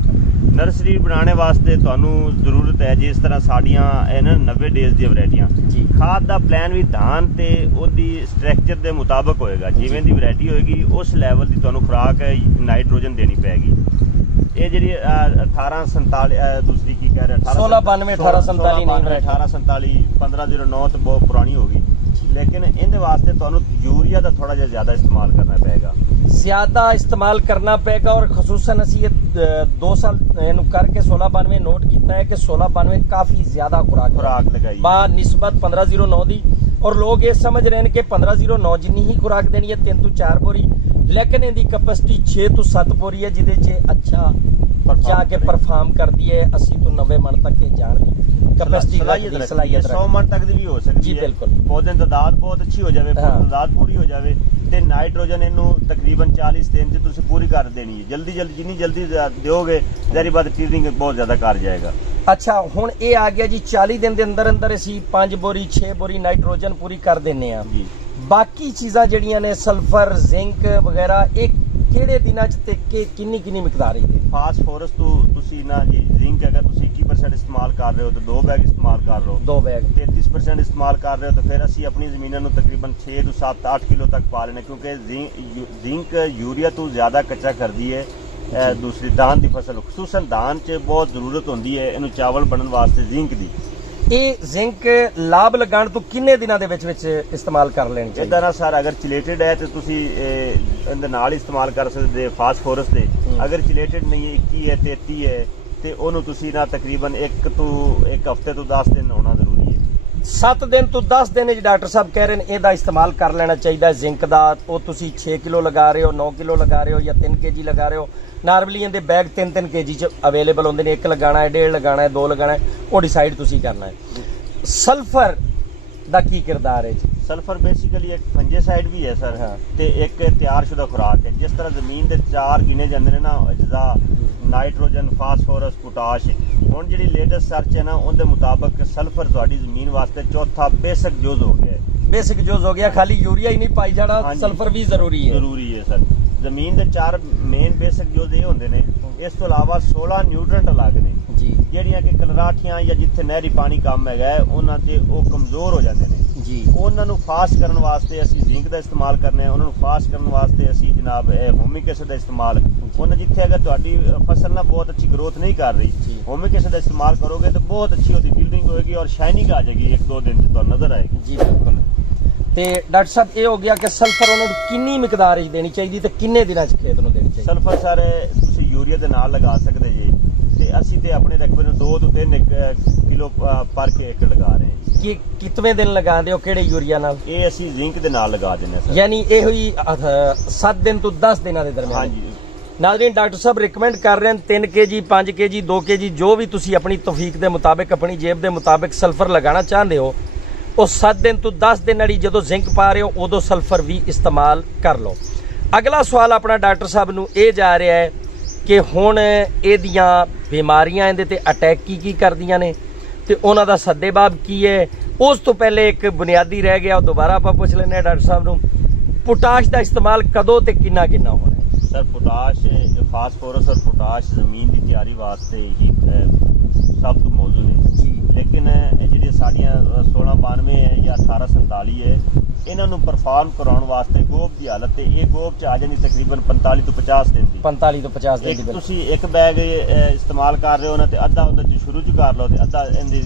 ਨਰਸਰੀ ਬਣਾਉਣੇ ਵਾਸਤੇ ਤੁਹਾਨੂੰ ਜ਼ਰੂਰਤ ਹੈ ਜਿਸ ਤਰ੍ਹਾਂ ਸਾਡੀਆਂ ਇਹਨਾਂ 90 ਡੇਜ਼ ਦੀਆਂ ਵੈਰਾਈਟੀਆਂ ਜੀ। ਖਾਦ ਦਾ ਪਲਾਨ ਵੀ ਧਾਨ ਤੇ ਉਹਦੀ ਸਟਰਕਚਰ ਦੇ ਮੁਤਾਬਕ ਹੋਏਗਾ, ਜਿਵੇਂ ਦੀ ਵੈਰਾਈਟੀ ਹੋਏਗੀ ਉਸ ਲੈਵਲ ਦੀ ਤੁਹਾਨੂੰ ਖੁਰਾਕ ਨਾਈਟ੍ਰੋਜਨ ਦੇਣੀ ਪੈਗੀ। ਇਹ ਜਿਹੜੀ 1847 ਦੂਸਰੀ ਕੀ ਕਹਿ ਰਿਹਾ 1692 1847 ਨਹੀਂ 1847 1509 तो बहुत पुरानी होगी, लेकिन इन वास्ते ਤੁਹਾਨੂੰ यूरिया ਦਾ ਥੋੜਾ ਜਿਹਾ ਜ਼ਿਆਦਾ ਇਸਤੇਮਾਲ ਕਰਨਾ ਪਏਗਾ, ਜ਼ਿਆਦਾ ਇਸਤੇਮਾਲ ਕਰਨਾ ਪਏਗਾ। ਔਰ ਖਸੂਸਨ ਅਸੀਂ ਇਹ 2 ਸਾਲ ਇਹਨੂੰ ਕਰਕੇ 1692 ਨੋਟ ਕੀਤਾ ਹੈ ਕਿ 1692 ਕਾਫੀ ਜ਼ਿਆਦਾ ਖੁਰਾਕ ਲਗਾਈ ਬਾ ਨਿਸਬਤ 1509 ਦੀ। ਔਰ ਲੋਕ ਇਹ ਸਮਝ ਰਹੇ ਨੇ ਕਿ 1509 ਜਿੰਨੀ ਹੀ ਖੁਰਾਕ ਦੇਣੀ ਹੈ 3 ਤੋਂ 4 ਬੋਰੀ, लेकिन इनकी कैपेसिटी 6 ਤੋਂ 7 बोरी है जिदे च अच्छा जाके परफॉर्म करती है 80 ਤੋਂ 90 मन तक के जान दी कैपेसिटी सलाहियत 100 मन तक दी भी हो सकती जी है। बिल्कुल, पौधे की तादाद बहुत अच्छी हो जाए, तादाद पूरी हो जाए ते नाइट्रोजन इनू तकरीबन 40 दिन च तुसी पूरी कर देनी है। जल्दी जिन्नी जल्दी दोगे जारी बात टीजिंग बहुत ज्यादा कर जाएगा। अच्छा हुण ये आ गया जी 40 दिन के अंदर अंदर असी 5 बोरी 6 बोरी नाइट्रोजन पूरी कर देने जी। बाकी चीज़ां जड़ियां ने सल्फर, जिंक वगैरह एक किहड़े दिनां च ते किन्नी मिकदार है? फास्फोरस तो तुसी ना जी जिंक अगर तुसी 21% इस्तेमाल कर रहे हो तो 2 बैग इस्तेमाल कर लो, 2 बैग 33% इस्तेमाल कर रहे हो तो फिर असी अपनी ज़मीनों में तकरीबन 6 ਤੋਂ 7-8 किलो तक पा लेने, क्योंकि जिंक यूरिया तो ज़्यादा कच्चा कर दी है। दूसरी धान की फसल खसूसन धान च बहुत जरूरत होती है इनू चावल बनने वास्ते जिंक की। ਇਹ ਜ਼ਿੰਕ ਲਾਭ ਲਗਾਉਣ ਤੋਂ ਕਿੰਨੇ ਦਿਨਾਂ ਦੇ ਵਿੱਚ ਇਸਤੇਮਾਲ ਕਰ ਲੈਣੀ ਚਾਹੀਦੀ? ਇਦਾਂ ਨਾ ਸਰ, ਅਗਰ ਚਿਲੇਟਡ ਹੈ ਤੇ ਤੁਸੀਂ ਇਹਦੇ ਨਾਲ ਇਸਤੇਮਾਲ ਕਰ ਸਕਦੇ ਫਾਸਫੋਰਸ ਦੇ। ਅਗਰ ਚਿਲੇਟਡ ਨਹੀਂ ਹੈ 21 ਹੈ 33 ਹੈ ਤੇ ਉਹਨੂੰ ਤੁਸੀਂ ਨਾ ਤਕਰੀਬਨ 1 ਹਫ਼ਤੇ ਤੋਂ 10 ਦਿਨ ਹੋਣਾ ਜ਼ਰੂਰੀ ਹੈ। 7 ਦਿਨ ਤੋਂ 10 ਦਿਨ ਚ ਡਾਕਟਰ ਸਾਹਿਬ ਕਹਿ ਰਹੇ ਨੇ ਇਹਦਾ ਇਸਤੇਮਾਲ ਕਰ ਲੈਣਾ ਚਾਹੀਦਾ ਜ਼ਿੰਕ ਦਾ। ਉਹ ਤੁਸੀਂ 6 ਕਿਲੋ ਲਗਾ ਰਹੇ ਹੋ, 9 ਕਿਲੋ ਲਗਾ ਰਹੇ ਹੋ ਜਾਂ 3 kg ਲਗਾ ਰਹੇ ਹੋ। ਨਾਰਮਲੀ ਇਹਦੇ ਬੈਗ 3-3 kg ਚ ਅਵੇਲੇਬਲ ਹੁੰਦੇ ਨੇ। 1 ਲਗਾਣਾ ਹੈ, 1.5 ਲਗਾਣਾ ਹੈ, 2 ਲਗਾਣਾ ਹੈ, ਉਹ ਡਿਸਾਈਡ ਤੁਸੀਂ ਕਰਨਾ ਹੈ। ਸਲਫਰ ਦਾ ਕੀ ਕਿਰਦਾਰ ਹੈ ਜੀ? ਸਲਫਰ ਬੇਸਿਕਲੀ ਇੱਕ ਫੰਜੀਸਾਈਡ ਵੀ ਹੈ ਸਰ ਤੇ ਇੱਕ ਤਿਆਰਸ਼ੁਦਾ ਖੁਰਾਕ ਹੈ। ਜਿਸ ਤਰ੍ਹਾਂ ਜ਼ਮੀਨ ਦੇ 4 ਗਿਣੇ ਜਾਂਦੇ ਨੇ ਨਾ ਅਜਜ਼ਾ, ਨਾਈਟ੍ਰੋਜਨ, ਫਾਸਫੋਰਸ, ਪੋਟਾਸ਼, ਹੁਣ ਜਿਹੜੀ ਲੇਟੈਸਟ ਸਰਚ ਹੈ ਨਾ ਉਹਦੇ ਮੁਤਾਬਕ ਸਲਫਰ ਤੁਹਾਡੀ ਜ਼ਮੀਨ ਵਾਸਤੇ ਚੌਥਾ ਬੇਸਿਕ ਜੁਜ਼ ਹੋ ਗਿਆ ਹੈ। बेसिक यूज हो गया, खाली यूरिया ही नहीं पाई जाना, सल्फर भी जरूरी है। जरूरी है सर। ਜ਼ਮੀਨ ਦੇ 4 ਮੇਨ ਬੇਸਿਕ ਯੂਜ਼ ਇਹ ਹੁੰਦੇ ਨੇ। ਇਸ ਤੋਂ ਇਲਾਵਾ 16 ਨਿਊਟ੍ਰੀਐਂਟ ਅਲੱਗ ਨੇ ਜੀ ਜਿਹੜੀਆਂ ਕਿ ਕਲਰਾਠੀਆਂ ਜਾਂ ਜਿੱਥੇ ਨਹਿਰੀ ਪਾਣੀ ਕੰਮ ਹੈਗਾ ਹੈ, ਉਹਨਾਂ ਤੇ ਉਹ ਕਮਜ਼ੋਰ ਹੋ ਜਾਂਦੇ ਨੇ ਜੀ। ਉਹਨਾਂ ਨੂੰ ਫਾਸਟ ਕਰਨ ਵਾਸਤੇ ਅਸੀਂ ਜ਼ਿੰਕ ਦਾ ਇਸਤੇਮਾਲ ਕਰਨੇ ਆ। ਉਹਨਾਂ ਨੂੰ ਫਾਸਟ ਕਰਨ ਵਾਸਤੇ ਅਸੀਂ ਜਨਾਬ ਹੋਮਿਕ ਐਸਿਡ ਦਾ ਇਸਤੇਮਾਲ। ਉਹਨਾਂ ਜਿੱਥੇ ਅਗਰ ਤੁਹਾਡੀ ਫਸਲ ਨਾ ਬਹੁਤ ਅੱਛੀ ਗਰੋਥ ਨਹੀਂ ਕਰ ਰਹੀ, ਹੋਮਿਕ ਐਸਿਡ ਦਾ ਇਸਤੇਮਾਲ ਕਰੋਗੇ ਤਾਂ ਬਹੁਤ ਅੱਛੀ ਉਹਦੀ ਯੀਲਡਿੰਗ ਹੋਏਗੀ ਔਰ ਸ਼ਾਈਨਿੰਗ ਆ ਜਾਏਗੀ 1-2 ਦਿਨ ਚ ਤੁਹਾਨੂੰ ਨਜ਼ਰ ਆਏਗੀ ਜੀ। ਬਿਲਕੁਲ। ਤੇ ਡਾਕਟਰ ਸਾਹਿਬ ਇਹ ਹੋ ਗਿਆ ਕਿ ਸਲਫਰ ਉਹਨਾਂ ਨੂੰ ਕਿੰਨੀ ਮਿਕਦਾਰ ਵਿੱਚ ਦੇਣੀ ਚਾਹੀਦੀ ਤੇ ਕਿੰਨੇ ਦਿਨਾਂ ਚ ਖੇਤ ਨੂੰ ਦੇਣੀ ਚਾਹੀਦੀ? ਸਲਫਰ ਸਰ ਤੁਸੀਂ ਯੂਰੀਆ ਦੇ ਨਾਲ ਲਗਾ ਸਕਦੇ ਜੇ, ਤੇ ਅਸੀਂ ਤੇ ਆਪਣੇ ਰਕਬੇ ਨੂੰ 2 ਤੋਂ 3 ਕਿਲੋ ਪਰ ਏਕੜ ਲਗਾ ਰਹੇ ਹਾਂ। ਕਿ ਕਿਤਵੇਂ ਦਿਨ ਲਗਾਉਂਦੇ ਹੋ, ਕਿਹੜੇ ਯੂਰੀਆ ਨਾਲ? ਇਹ ਅਸੀਂ ਜ਼ਿੰਕ ਦੇ ਨਾਲ ਲਗਾ ਦਿੰਦੇ ਹਾਂ ਸਰ। ਯਾਨੀ ਇਹੋ ਹੀ 7 ਦਿਨ ਤੋਂ 10 ਦਿਨਾਂ ਦੇ ਦਰਮਿਆਨ? ਹਾਂਜੀ। ਨਾਜ਼ਰੀਨ, ਡਾਕਟਰ ਸਾਹਿਬ ਰਿਕਮੈਂਡ ਕਰ ਰਹੇ ਹਨ 3 kg 5 kg 2 kg ਜੋ ਵੀ ਤੁਸੀਂ ਆਪਣੀ ਤੌਫੀਕ ਦੇ ਮੁਤਾਬਿਕ ਆਪਣੀ ਜੇਬ ਦੇ ਮੁਤਾਬਿਕ ਸਲਫਰ ਲਗਾਉਣਾ ਚਾਹੁੰਦੇ ਹੋ, ਉਹ 7 ਦਿਨ ਤੋਂ 10 ਦਿਨ ਵਾਲੀ ਜਦੋਂ ਜ਼ਿੰਕ ਪਾ ਰਹੇ ਹੋ ਉਦੋਂ ਸਲਫਰ ਵੀ ਇਸਤੇਮਾਲ ਕਰ ਲਓ। ਅਗਲਾ ਸਵਾਲ ਆਪਣਾ ਡਾਕਟਰ ਸਾਹਿਬ ਨੂੰ ਇਹ ਜਾ ਰਿਹਾ ਹੈ ਕਿ ਹੁਣ ਇਹਦੀਆਂ ਬਿਮਾਰੀਆਂ ਇਹਦੇ ਤੇ ਅਟੈਕ ਕੀ ਕਰਦੀਆਂ ਨੇ ਤੇ ਉਹਨਾਂ ਦਾ ਸੱਦੇਬਾਬ ਕੀ ਹੈ। ਉਸ ਤੋਂ ਪਹਿਲੇ ਇੱਕ ਬੁਨਿਆਦੀ ਰਹਿ ਗਿਆ, ਉਹ ਦੁਬਾਰਾ ਆਪਾਂ ਪੁੱਛ ਲੈਂਦੇ ਹਾਂ ਡਾਕਟਰ ਸਾਹਿਬ ਨੂੰ, ਪੋਟਾਸ਼ ਦਾ ਇਸਤੇਮਾਲ ਕਦੋਂ ਤੇ ਕਿੰਨਾ ਹੋਣਾ ਹੈ? ਸਰ ਪੋਟਾਸ਼, ਫਾਸਫੋਰਸ ਔਰ ਪੋਟਾਸ਼ ਜ਼ਮੀਨ ਦੀ ਤਿਆਰੀ ਵਾਸਤੇ ਹੀ ਸਭ ਤੋਂ ਮੌਜੂਦ ਹੈ ਜੀ। ਲੇਕਿਨ ਇਹ ਜਿਹੜੀਆਂ ਸਾਡੀਆਂ 1692 ਹੈ ਜਾਂ 1847 ਹੈ, ਇਹਨਾਂ ਨੂੰ ਪਰਫਾਰਮ ਕਰਾਉਣ ਵਾਸਤੇ ਗੋਬ ਦੀ ਹਾਲਤ ਤੇ ਇਹ ਗੋਬ ਚ ਆ ਜਾਂਦੀ ਤਕਰੀਬਨ 45 ਤੋਂ 50 ਦਿਨ ਦੀ। 45 ਤੋਂ 50 ਦਿਨ ਦੀ। ਤੁਸੀਂ ਇੱਕ ਬੈਗ ਇਸਤੇਮਾਲ ਕਰ ਰਹੇ ਹੋ ਨਾ, ਤੇ ਅੱਧਾ ਉਹਦੇ ਚ ਸ਼ੁਰੂ ਚ ਕਰ ਲਓ ਤੇ ਅੱਧਾ ਇਹਦੀ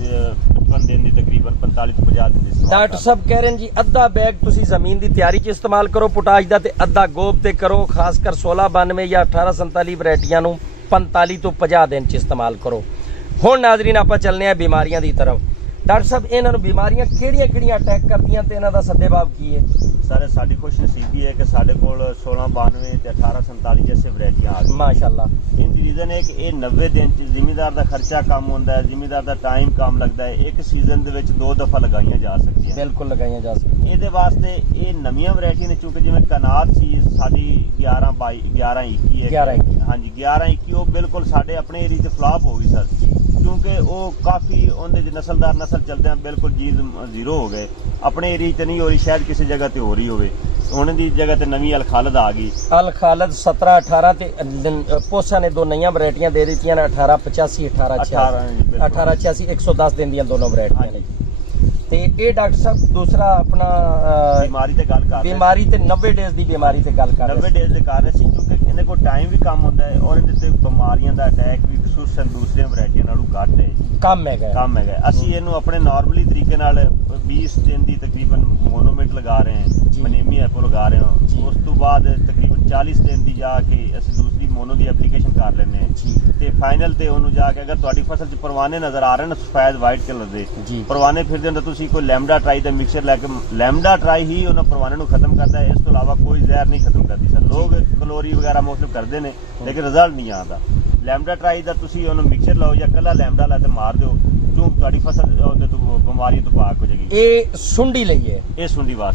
55 ਦਿਨ ਦੀ ਤਕਰੀਬਨ 45 ਤੋਂ 50 ਦਿਨ ਦੀ। ਡਾਕਟਰ ਸਾਹਿਬ ਕਹਿ ਰਹੇ ਨੇ ਜੀ ਅੱਧਾ ਬੈਗ ਤੁਸੀਂ ਜ਼ਮੀਨ ਦੀ ਤਿਆਰੀ ਚ ਇਸਤੇਮਾਲ ਕਰੋ ਪੋਟਾਸ਼ ਦਾ, ਤੇ ਅੱਧਾ ਗੋਬ ਤੇ ਕਰੋ, ਖਾਸ ਕਰ 1692 ਜਾਂ 1847 ਵੈਰਾਈਟੀਆਂ ਨੂੰ 45 ਤੋਂ 50 ਦਿਨ ਚ ਇਸਤੇਮਾਲ ਕਰੋ। ਹੁਣ ਨਾਜ਼ਰੀਨ ਆਪਾਂ ਚੱਲਨੇ ਆ ਬਿਮਾਰੀਆਂ ਦੀ ਤਰਫ। ਡਾਕਟਰ ਸਾਹਿਬ ਇਹਨਾਂ ਨੂੰ ਬਿਮਾਰੀਆਂ ਕਿਹੜੀਆਂ ਅਟੈਕ ਕਰਦੀਆਂ ਤੇ ਇਹਨਾਂ ਦਾ ਸੱਦੇਬਾਬ ਕੀ ਹੈ? ਸਾਰੇ ਸਾਡੀ ਖੁਸ਼ਨਸੀਬੀ ਹੈ ਕਿ ਸਾਡੇ ਕੋਲ 1692 ਤੇ 1847 ਜੈਸੇ ਵੈਰਾਈਟੀਆਂ ਆ ਗਈਆਂ ਮਾਸ਼ਾਅੱਲਾ। ਇਹਦੀ ਰੀਜ਼ਨ ਹੈ ਕਿ ਇਹ 90 ਦਿਨ ਚ ਜ਼ਿਮੀਦਾਰ ਦਾ ਖਰਚਾ ਕਮ ਹੁੰਦਾ ਹੈ, ਜ਼ਿਮੀਦਾਰ ਦਾ ਟਾਈਮ ਕਮ ਲੱਗਦਾ ਹੈ। ਇੱਕ ਸੀਜ਼ਨ ਦੇ ਵਿੱਚ 2 ਦਫਾ ਲਗਾਈਆਂ ਜਾ ਸਕਦੀਆਂ। ਬਿਲਕੁਲ ਲਗਾਈਆਂ ਜਾ ਸਕਦੀਆਂ। ਇਹਦੇ ਵਾਸਤੇ ਇਹ ਨਵੀਆਂ ਵੈਰਾਈਟੀਆਂ ਨੇ, ਕਿਉਂਕਿ ਜਿਵੇਂ ਕਨਾਤ ਸੀ ਸਾਡੀ 11-21 ਹੈ। ਹਾਂਜੀ 11-21 ਉਹ ਬਿਲਕੁਲ ਸਾਡੇ ਆਪਣੇ ਏਰੀਆ ਚ ਫਲਾਪ ਹੋ ਗਈ ਸਰ, ਕਿਉਂਕਿ ਉਹ ਕਾਫੀ ਉਹਦੇ ਨਸਲਦਾਰ ਨਸਲ ਚਲਦਿਆਂ ਬਿਲਕੁਲ ਜੀਜ਼ ਜ਼ੀਰੋ ਹੋ ਗਏ। ਆਪਣੇ ਏਰੀਆ 'ਚ ਨਹੀਂ ਹੋ ਰਹੀ, ਸ਼ਾਇਦ ਕਿਸੇ ਜਗ੍ਹਾ ਤੇ ਹੋ ਰਹੀ ਹੋਵੇ। ਹੁਣ ਦੀ ਜਗ੍ਹਾ ਤੇ ਨਵੀਂ ਅਲ ਖਾਲਦ ਆ ਗਈ। ਅਲ ਖਾਲਦ 17-18 ਤੇ ਪੋਸਾ ਨੇ 2 ਨਈਆਂ ਵੈਰਾਈਟੀਆਂ ਦੇ ਦਿੱਤੀਆਂ ਨੇ, 1885 1886 110 ਦਿਨ ਦੀਆਂ ਦੋਨੋਂ ਵੈਰਾਈਟੀਆਂ ਨੇ। ਤੇ ਇਹ ਡਾਕਟਰ ਸਾਹਿਬ ਦੂਸਰਾ ਆਪਣਾ ਬਿਮਾਰੀ ਤੇ ਗੱਲ ਕਰ ਰਹੇ, ਬਿਮਾਰੀ ਤੇ 90 ਡੇਜ਼ ਦੀ ਬਿਮਾਰੀ ਤੇ ਗੱਲ ਕਰ ਰਹੇ 90 ਡੇਜ਼ ਦੇ ਕਰ ਰਹੇ ਸੀ, ਕਿਉਂਕਿ ਇਹਦੇ ਕੋਲ ਟਾਈਮ ਵੀ ਕਮ ਹੁੰਦਾ ਹੈ ਔਰ ਇਹਦੇ ਤੇ ਬਿਮਾਰੀਆਂ ਦਾ ਅਟੈਕ ਵੀ ਖਸੂਸਨ ਦੂਸਰੀਆਂ ਵੈਰਾਈਟੀਆਂ ਨਾਲੋਂ ਘੱਟ ਹੈ। ਕੰਮ ਹੈਗਾ। ਅਸੀਂ ਇਹਨੂੰ ਆਪਣੇ ਨਾਰਮਲੀ ਤਰੀਕੇ ਨਾਲ 20 ਦਿਨ ਦੀ ਤਕਰੀਬਨ ਮੋਨੋਮਿਟ ਲਗਾ ਰਹੇ ਹਾਂ, ਮਨੀਮੀ ਐਪੋ ਲਗਾ ਰਹੇ ਹਾਂ। ਉਸ ਤੋਂ ਬਾਅਦ ਤਕਰੀਬਨ 40 ਦਿਨ ਦੀ ਜਾ ਕੇ ਅਸੀਂ ਦੂਸਰੀ ਮੋਨੋ ਦੀ ਐਪਲੀਕੇਸ਼ਨ ਕਰ ਲੈਂਦੇ ਹਾਂ ਤੇ ਫਾਈਨਲ ਤੇ ਉਹਨੂੰ ਜਾ ਕੇ ਅਗਰ ਤੁਹਾਡੀ ਫਸਲ 'ਚ ਪਰਵਾਨੇ ਨਜ਼ਰ ਆ ਰਹੇ ਨੇ ਸਫੈਦ ਵਾਈਟ ਕਲਰ ਦੇ ਪਰਵਾਨੇ ਫਿਰਦੇ ਹੁੰਦੇ, ਤੁਸੀਂ ਕੋਈ ਲੈਮਡਾ ਟਰਾਈ ਦਾ ਮਿਕਸਚਰ ਲੈ ਕੇ, ਲੈਮਡਾ ਟਰਾਈ ਹੀ ਉਹਨਾਂ ਪਰਵਾਨੇ ਨੂੰ ਖਤਮ ਕਰਦਾ ਹੈ। ਇਸ ਤੋਂ ਇਲਾਵਾ ਕੋਈ ਜ਼ਹਿਰ ਨਹੀਂ ਖਤਮ ਕਰਦੀ ਸਰ। ਲੋਕ ਕਲੋਰੀ ਵਗੈਰਾ ਮੋਸਟਲੀ ਕਰਦੇ ਨੇ ਲੇਕਿਨ ਰਿਜ਼ਲਟ ਨਹੀਂ ਆਉਂਦਾ। ਲੈਮਡਾ ਟਰਾਈ ਦਾ ਤੁਸੀਂ ਉਹਨੂੰ ਮਿਕਸਚਰ ਲਾਓ ਜਾਂ ਕੱਲਾ ਲੈਮਡਾ ਲਾ ਤੇ ਮਾਰ ਦਿਓ, ਕਿਉਂ ਤੁਹਾਡੀ ਫਸਲ ਉਹਦੇ ਤੋਂ ਬਿਮਾਰੀ ਤੋਂ ਪਾਕ ਹੋ ਜਾਏਗੀ। ਇਹ ਸੁੰਡੀ ਲਈ ਹੈ,